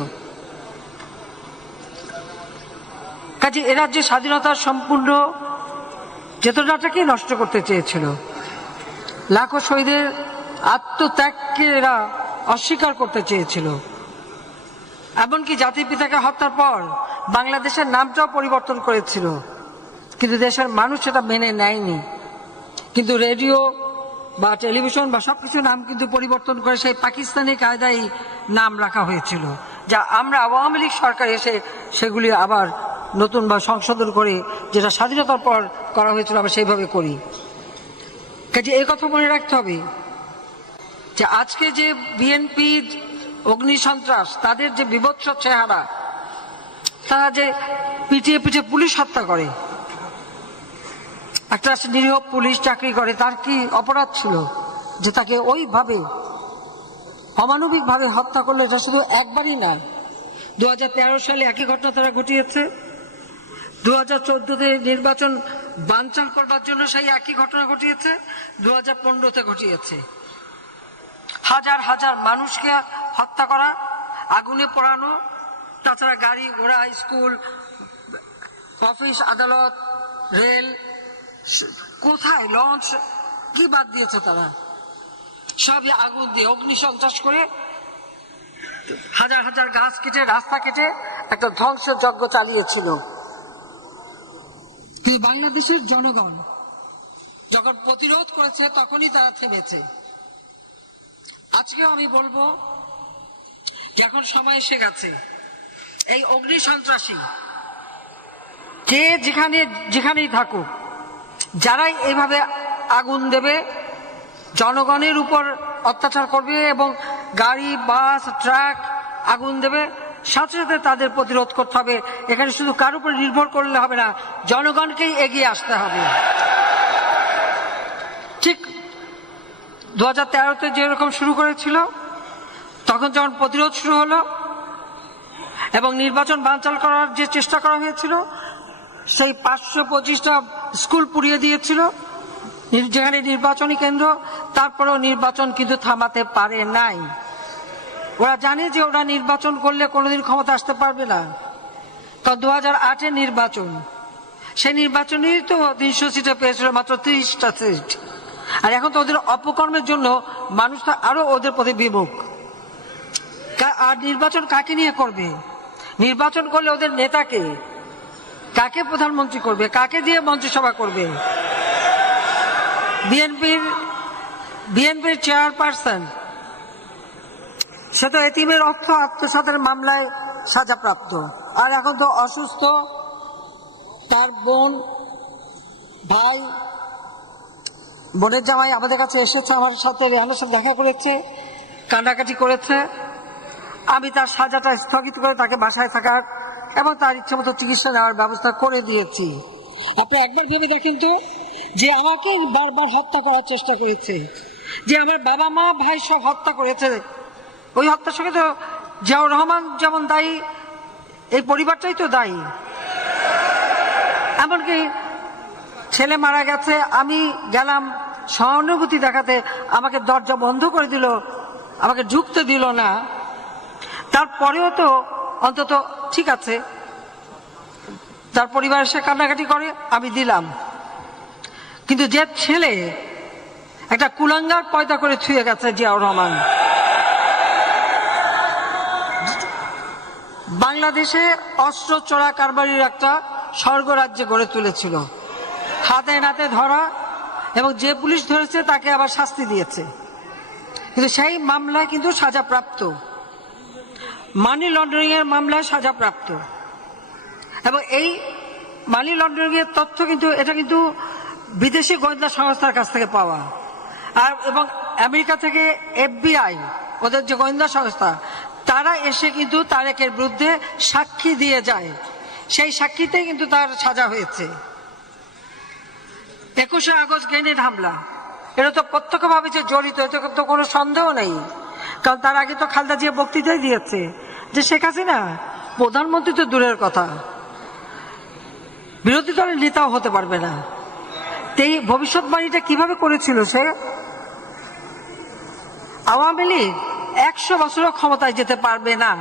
কাজে এরা যে স্বাধীনতার সম্পূর্ণ চেতনাটাকে নষ্ট করতে চেয়েছিল, লাখো শহীদের আত্মত্যাগকে এরা অস্বীকার করতে চেয়েছিল। এমনকি জাতির পিতাকে হত্যার পর বাংলাদেশের নামটাও পরিবর্তন করেছিল, কিন্তু দেশের মানুষ সেটা মেনে নেয়নি। কিন্তু রেডিও বা টেলিভিশন বা সবকিছু নাম কিন্তু পরিবর্তন করে সেই পাকিস্তানি কায়দায় নাম রাখা হয়েছিল, যা আমরা আওয়ামী লীগ সরকার এসে সেগুলি আবার নতুন বা সংশোধন করে যেটা স্বাধীনতার পর করা হয়েছিল আবার সেইভাবে করি। কাজে এই কথা মনে রাখতে হবে যে আজকে যে বিএনপি অগ্নি সন্ত্রাস, তাদের যে বিভৎস চেহারা, তারা যে পিটিয়ে পিটিয়ে পুলিশ হত্যা করে, একটা নিরীহ পুলিশ চাকরি করে, তার কি অপরাধ ছিল যে তাকে ওইভাবে অমানবিক ভাবে হত্যা করলো? এটা শুধু একবারই না, 2013 সালে একই ঘটনা তারা ঘটিয়েছে, 2014-তে নির্বাচন বানচাল করবার জন্য সেই একই ঘটনা ঘটিয়েছে, 2015-তে ঘটিয়েছে। হাজার হাজার মানুষকে হত্যা করা, আগুনে পোড়ানো, তাছাড়া গাড়ি ঘোড়া, স্কুল, অফিস, আদালত, রেল, কোথায় লঞ্চ, কি বাদ দিয়েছে তারা? সবই আগুন দিয়ে অগ্নি সন্ত্রাস করে হাজার হাজার গাছ কেটে, রাস্তা কেটে একটা ধ্বংসযজ্ঞ চালিয়েছিল। কিন্তু বাংলাদেশের জনগণ যখন প্রতিরোধ করেছে তখনই তারা থেমেছে। আজকেও আমি বলবো যে এখন সময় এসে গেছে, এই অগ্নি সন্ত্রাসী কে যেখানেই থাকুক, যারাই এইভাবে আগুন দেবে, জনগণের উপর অত্যাচার করবে এবং গাড়ি, বাস, ট্রাক আগুন দেবে, সাথে সাথে তাদের প্রতিরোধ করতে হবে। এখানে শুধু কার উপর নির্ভর করলে হবে না, জনগণকেই এগিয়ে আসতে হবে। ঠিক 2013-তে যেরকম শুরু করেছিল, তখন যখন প্রতিরোধ শুরু হলো এবং নির্বাচন বানচাল করার যে চেষ্টা করা হয়েছিল, সেই 525টা স্কুল পুড়িয়ে দিয়েছিল যেখানে নির্বাচনী কেন্দ্র, তারপরেও নির্বাচন কিন্তু থামাতে পারে নাই। ওরা জানে যে ওরা নির্বাচন করলে কোনোদিন ক্ষমতা আসতে পারবে না, কারণ 2008-এর নির্বাচন, সেই নির্বাচনেই তো 300 সিটে পেয়েছিল, মাত্র 30টা সিট। আর এখন তো ওদের অপকর্মের জন্য মানুষ তো আরো ওদের প্রতি বিমুখ। আর নির্বাচন কাকে নিয়ে করবে? নির্বাচন করলে ওদের নেতাকে, কাকে প্রধানমন্ত্রী করবে, কাকে দিয়ে মন্ত্রিসভা করবে? বিএনপির চেয়ারপারসন সে তো এতিমের অর্থ আত্মসাতের মামলায় সাজাপ্রাপ্ত, আর এখন তো অসুস্থ। তার বোনের জামাই আমাদের কাছে এসেছে, আমার সাথে রেহানের সাথে দেখা করেছে, কান্নাকাটি করেছে। আমি তার সাজাটা স্থগিত করে তাকে বাসায় থাকার এবং তার ইচ্ছে মতো চিকিৎসা নেওয়ার ব্যবস্থা করে দিয়েছি। আপনি একবার ভেবে দেখেন তো, যে আমাকে বারবার হত্যা করার চেষ্টা করেছে, যে আমার বাবা মা ভাই সব হত্যা করেছে, ওই হত্যার সঙ্গে তো জিয়াউর রহমান যেমন দায়ী, এই পরিবারটাই তো দায়ী। এমনকি ছেলে মারা গেছে, আমি গেলাম সহানুভূতি দেখাতে, আমাকে দরজা বন্ধ করে দিল, আমাকে ঢুকতে দিল না। তারপরেও তো অন্তত ঠিক আছে, তার পরিবার এসে কান্নাকাটি করে, আমি দিলাম। কিন্তু যে ছেলে একটা কুলাঙ্গার পয়দা করে ছুঁয়ে গেছে জিয়াউর রহমান, বাংলাদেশে অস্ত্র চোরা কারবারির একটা স্বর্গরাজ্যে গড়ে তুলেছিল, হাতে নাতে ধরা, এবং যে পুলিশ ধরেছে তাকে আবার শাস্তি দিয়েছে। কিন্তু সেই মামলায় কিন্তু সাজাপ্রাপ্ত, মানি লন্ডারিং এর মামলায় সাজাপ্রাপ্ত। এবং এই মানি লন্ডারিং এর তথ্য কিন্তু এটা কিন্তু বিদেশি গোয়েন্দা সংস্থার কাছ থেকে পাওয়া, আর এবং আমেরিকা থেকে FBI, ওদের যে গোয়েন্দা সংস্থা, তারা এসে কিন্তু তারেকের বিরুদ্ধে সাক্ষী দিয়ে যায়। সেই সাক্ষীতে কিন্তু তার সাজা হয়েছে। 21শে আগস্ট গ্রেনেড হামলা, এটা তো প্রত্যক্ষভাবে যে জড়িত, এতে তো কোনো সন্দেহ নেই, কারণ তার আগে তো খালেদা জিয়া বক্তৃতাই দিয়েছে যে শেখ হাসিনা প্রধানমন্ত্রী তো দূরের কথা, বিরোধী দলের নেতাও হতে পারবে না। এই ভবিষ্যৎবাণীটা কিভাবে করেছিল সে? আওয়ামী লীগ 100 বছরও ক্ষমতায় যেতে পারবে না,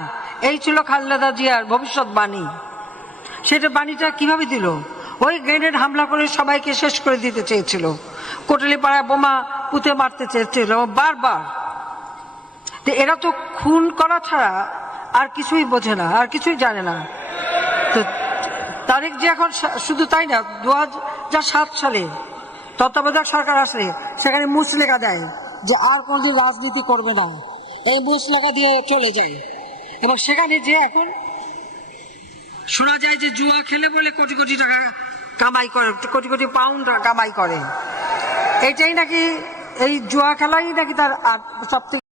এই ছিল খালেদা জিয়ার ভবিষ্যৎবাণী। সেটা বাণীটা কিভাবে দিল? ওই গ্রেনেড হামলা করে সবাইকে শেষ করে দিতে চেয়েছিল, কোটালীপাড়ায় বোমা পুঁতে মারতে চেয়েছিল বারবার। এরা তো খুন করা ছাড়া আর কিছুই বোঝে না, আর কিছুই জানে না। তো তারেক যে এখন শুধু তাই না, 2007 সালে তত্ত্বাবধায়ক সরকার আসলে সেখানে মুচলেখা দেয় যে আর কোনদিন রাজনীতি করবে না, এই মুচলেখা দিয়ে চলে যায়। এবং সেখানে যে এখন শোনা যায় যে জুয়া খেলে বলে কোটি কোটি টাকা কামাই করে, কোটি কোটি পাউন্ড কামাই করে। এটাই নাকি, এই জুয়া খেলাই নাকি তার সবথেকে